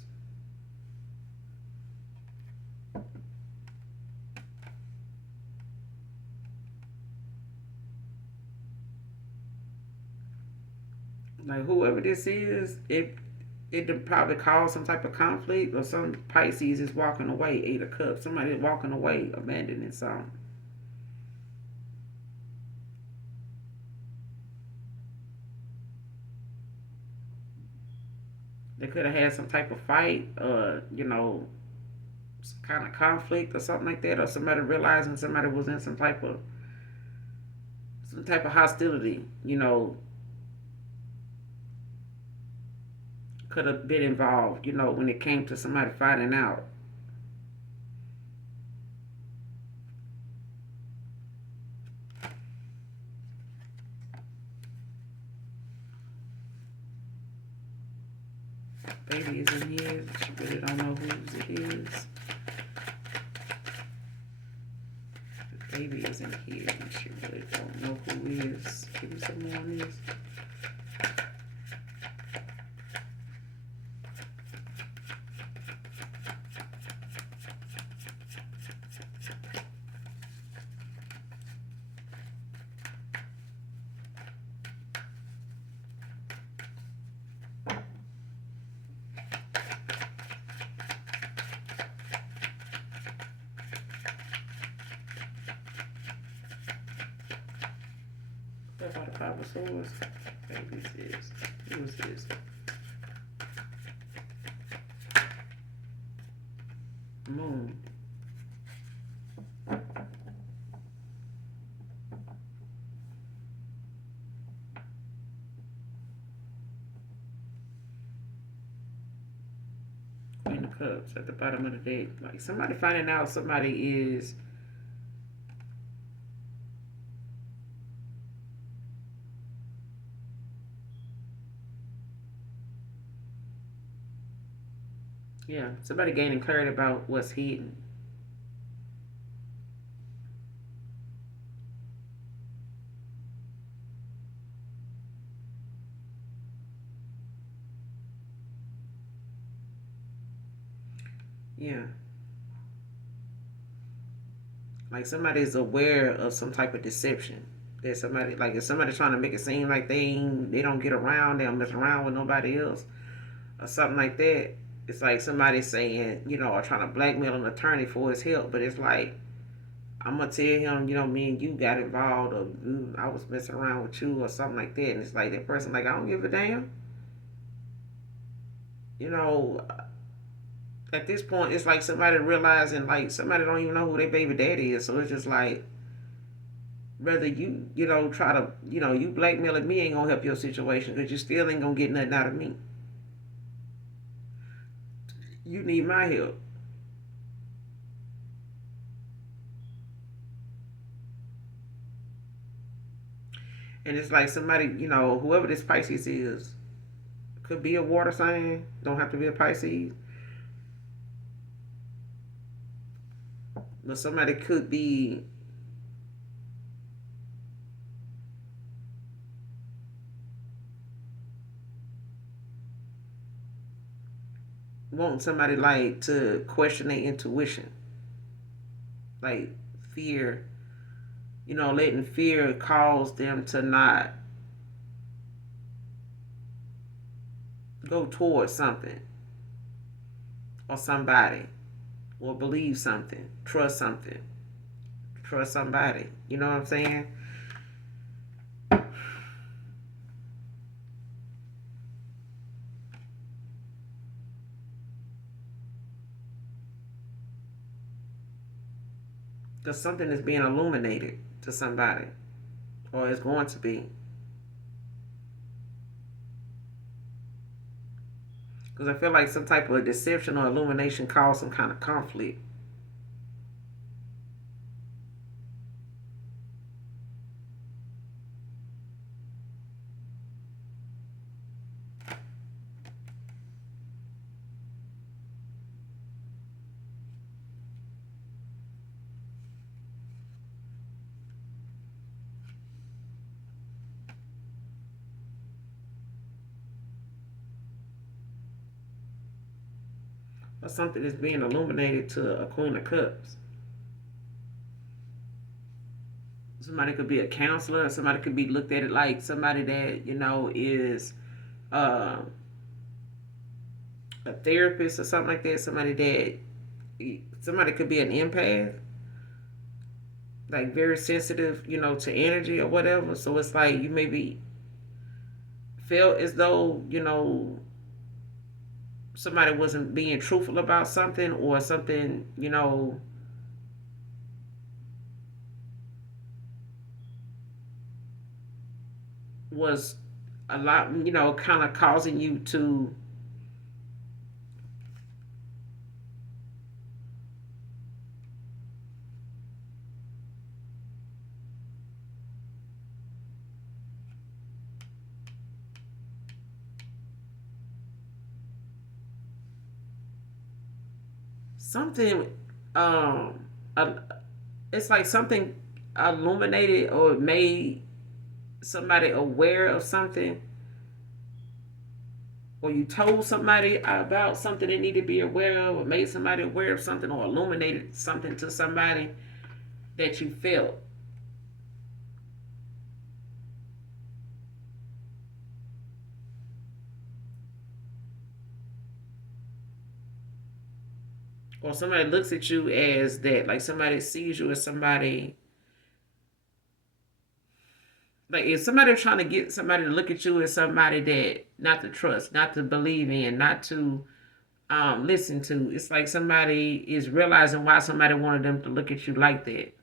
Like whoever this is, it probably caused some type of conflict, or some Pisces is walking away. Eight of Cups. Somebody is walking away, abandoning something. They could have had some type of fight, some kind of conflict or something like that, or somebody realizing somebody was in some type of hostility, could have been involved, when it came to somebody finding out. Baby is in here. She really don't know whose it is. The baby is in here and she really don't know who is. Give me some more on this. Five of Swords. Maybe this is. Who is this? Moon. Queen of Cups at the bottom of the deck. Like somebody finding out somebody is. Yeah, somebody gaining clarity about what's hidden. Yeah. Like somebody's aware of some type of deception. That somebody like if somebody's trying to make it seem like they don't get around, they don't mess around with nobody else or something like that. It's like somebody saying, or trying to blackmail an attorney for his help, but it's like I'm gonna tell him, me and you got involved, or I was messing around with you, or something like that. And it's like that person, like I don't give a damn. You know, at this point, it's like somebody realizing, like somebody don't even know who their baby daddy is. So it's just like, whether try to, you blackmailing me ain't gonna help your situation because you still ain't gonna get nothing out of me. You need my help. And it's like somebody, whoever this Pisces is, could be a water sign, don't have to be a Pisces, but somebody could be wanting somebody like to question their intuition, like fear, letting fear cause them to not go towards something or somebody or believe something, trust somebody. You know what I'm saying? Because something is being illuminated to somebody, or is going to be. Because I feel like some type of deception or illumination caused some kind of conflict. Or something is being illuminated to a Queen of Cups. Somebody could be a counselor. Somebody could be looked at it like somebody that is uh, a therapist or something like that. Somebody could be an empath, like very sensitive, to energy or whatever. So it's like you maybe felt as though somebody wasn't being truthful about something, or something was a lot, kind of causing you to something um uh, it's like something illuminated or made somebody aware of something, or you told somebody about something they need to be aware of, or made somebody aware of something, or illuminated something to somebody that you felt. Or somebody looks at you as that, like somebody sees you as somebody Like if somebody's trying to get somebody to look at you as somebody that not to trust, not to believe in, not to listen to, it's like somebody is realizing why somebody wanted them to look at you like that.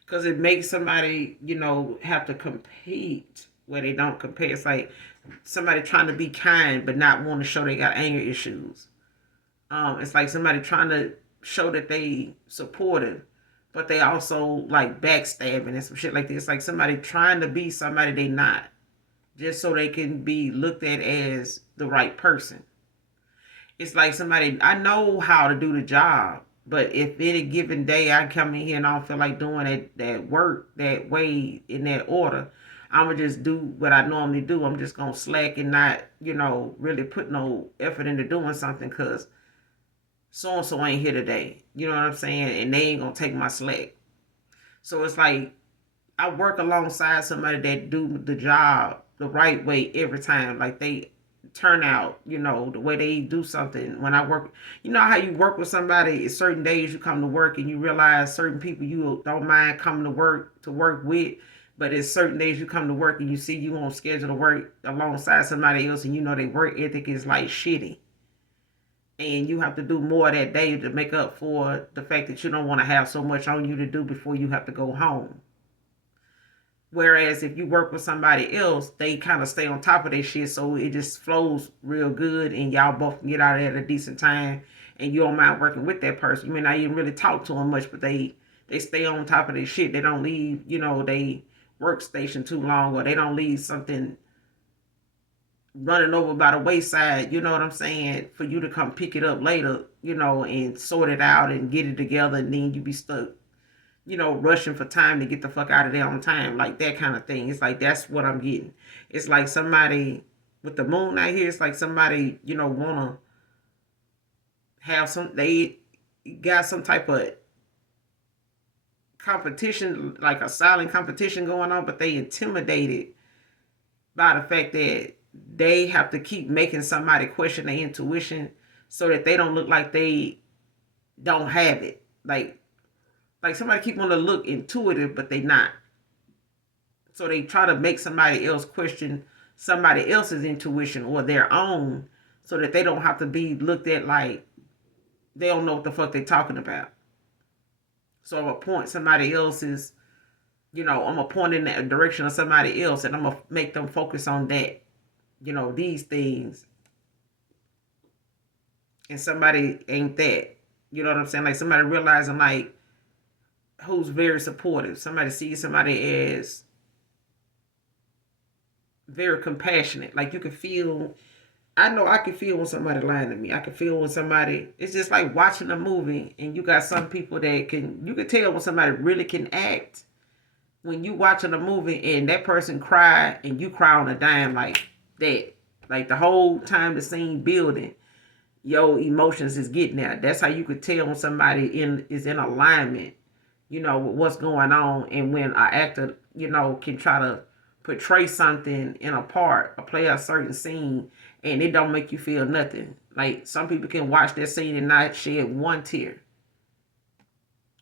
Because it makes somebody, have to compete where they don't compare. It's like somebody trying to be kind but not want to show they got anger issues. It's like somebody trying to show that they supportive, but they also like backstabbing and some shit like this. It's like somebody trying to be somebody they not, just so they can be looked at as the right person. It's like somebody, I know how to do the job, but if any given day I come in here and I don't feel like doing that work that way in that order, I'm gonna just do what I normally do. I'm just gonna slack and not, really put no effort into doing something because so and so ain't here today. You know what I'm saying? And they ain't gonna take my slack. So it's like I work alongside somebody that do the job the right way every time. Like they turn out, the way they do something. When I work, you know how you work with somebody. Certain days you come to work and you realize certain people you don't mind coming to work with. But it's certain days you come to work and you see you on schedule to work alongside somebody else and their work ethic is like shitty. And you have to do more that day to make up for the fact that you don't want to have so much on you to do before you have to go home. Whereas if you work with somebody else, they kind of stay on top of their shit, so it just flows real good, and y'all both can get out of there at a decent time, and you don't mind working with that person. You may not even really talk to them much, but they stay on top of their shit. They don't leave, they workstation too long, or they don't leave something running over by the wayside. You know what I'm saying? For you to come pick it up later, and sort it out and get it together, and then you be stuck rushing for time to get the fuck out of there on time, like that kind of thing. It's like that's what I'm getting. It's like somebody with the moon out here. It's like somebody wanna have they got some type of competition, like a silent competition going on, but they intimidated by the fact that they have to keep making somebody question their intuition so that they don't look like they don't have it. Like somebody keep wanting to look intuitive, but they not. So they try to make somebody else question somebody else's intuition or their own so that they don't have to be looked at like they don't know what the fuck they talking about. So I'm gonna point somebody else's, I'm gonna point in that direction of somebody else and I'm gonna make them focus on that, these things. And somebody ain't that. You know what I'm saying? Like somebody realizing like who's very supportive. Somebody sees somebody as very compassionate. Like you can feel, I know I can feel when somebody lying to me. I can feel when somebody, it's just like watching a movie and you got some people that you can tell when somebody really can act. When you watching a movie and that person cry and you cry on a dime like that. Like the whole time the scene building, your emotions is getting there. That's how you could tell when somebody is in alignment, with what's going on. And when an actor, can try to portray something in a part or play a certain scene and it don't make you feel nothing. Like some people can watch that scene and not shed one tear.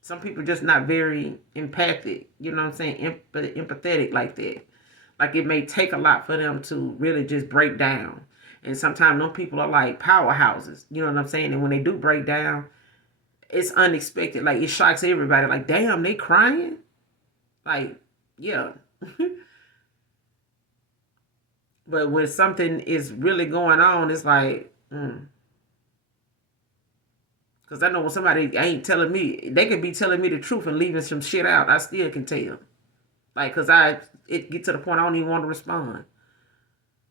Some people just not very empathic, you know what I'm saying? Empathetic like that. Like it may take a lot for them to really just break down. And sometimes those people are like powerhouses, you know what I'm saying? And when they do break down, it's unexpected. Like it shocks everybody. Like, damn, they crying? Like, yeah. But when something is really going on, it's like, Because I know when somebody ain't telling me, they could be telling me the truth and leaving some shit out. I still can tell. Like, because it get to the point I don't even want to respond.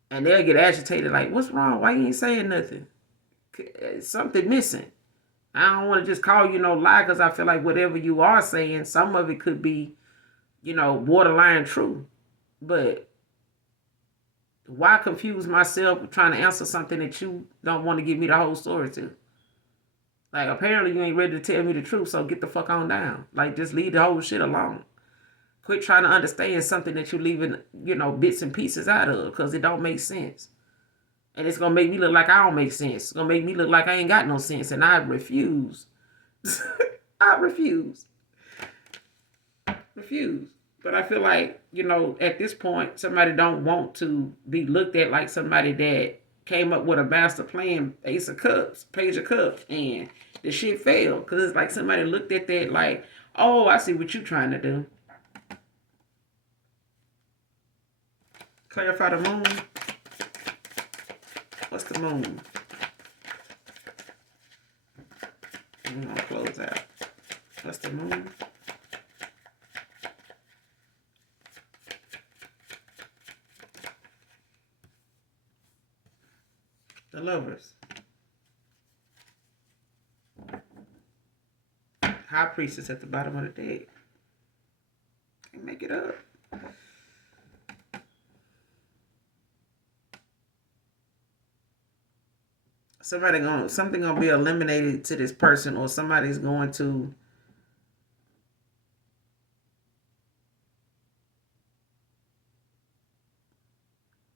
And they'll get agitated, like, what's wrong? Why you ain't saying nothing? Something missing. I don't want to just call you no lie because I feel like whatever you are saying, some of it could be, borderline true. But why confuse myself with trying to answer something that you don't want to give me the whole story to? Like, apparently you ain't ready to tell me the truth, so get the fuck on down. Like, just leave the whole shit alone. Quit trying to understand something that you're leaving, bits and pieces out of because it don't make sense. And it's going to make me look like I don't make sense. It's going to make me look like I ain't got no sense, and I refuse. I refuse. Refuse. But I feel like, at this point, somebody don't want to be looked at like somebody that came up with a master plan, Ace of Cups, Page of Cups, and the shit failed. Because it's like somebody looked at that like, oh, I see what you're trying to do. Clarify the moon. What's the moon? I'm going to close out. What's the moon? The Lovers. High Priestess at the bottom of the deck. Can't make it up. Something gonna be eliminated to this person, or somebody's going to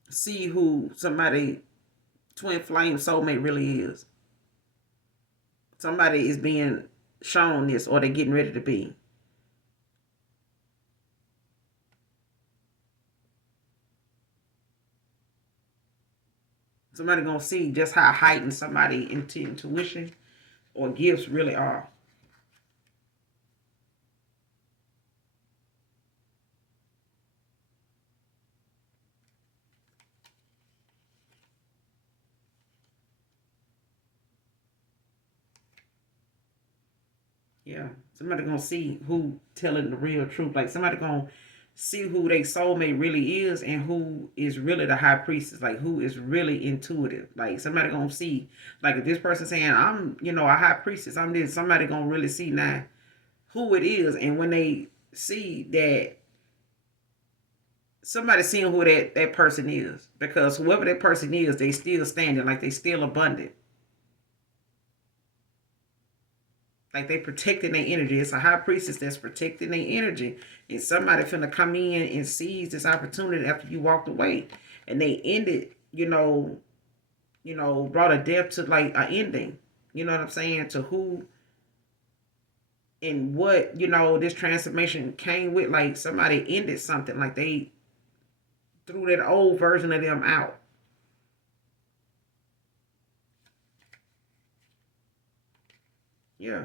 see who somebody twin flame soulmate really is. Somebody is being shown this, or they're getting ready to be. Somebody gonna see just how heightened somebody intuition or gifts really are. Yeah, somebody gonna see who telling the real truth. Like somebody gonna see who they soulmate really is, and who is really the high priestess. Like who is really intuitive. Like somebody gonna see. Like if this person saying I'm, a high priestess, I'm this. Somebody gonna really see now who it is, and when they see that, somebody seeing who that person is, because whoever that person is, they still standing. Like they still abundant. Like they protecting their energy. It's a high priestess that's protecting their energy. And somebody finna come in and seize this opportunity after you walked away. And they ended, brought a death to like an ending. You know what I'm saying? To who and what, this transformation came with. Like somebody ended something. Like they threw that old version of them out. Yeah.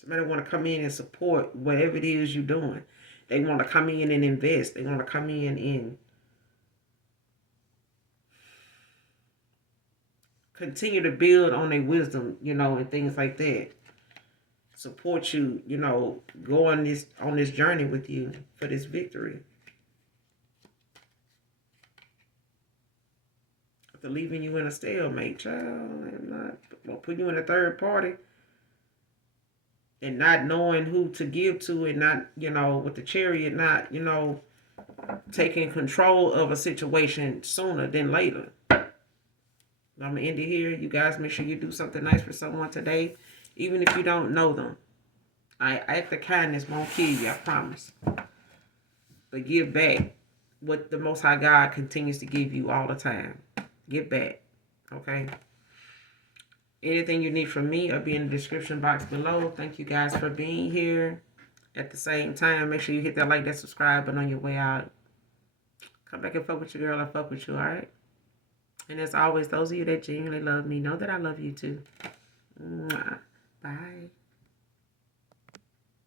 Somebody want to come in and support whatever it is you're doing. They want to come in and invest. They want to come in and continue to build on their wisdom, and things like that. Support you, go on this journey with you for this victory. After leaving you in a stalemate, child, I'm not gonna put you in a third party and not knowing who to give to, and not, with the chariot, not, taking control of a situation sooner than later. I'm gonna end it here. You guys make sure you do something nice for someone today, even if you don't know them. Act of kindness won't kill you, I promise. But give back what the Most High God continues to give you all the time. Give back, okay? Anything you need from me will be in the description box below. Thank you guys for being here. At the same time, make sure you hit that like, that subscribe button on your way out. Come back and fuck with your girl. I fuck with you, all right? And as always, those of you that genuinely love me, know that I love you too. Mwah. Bye.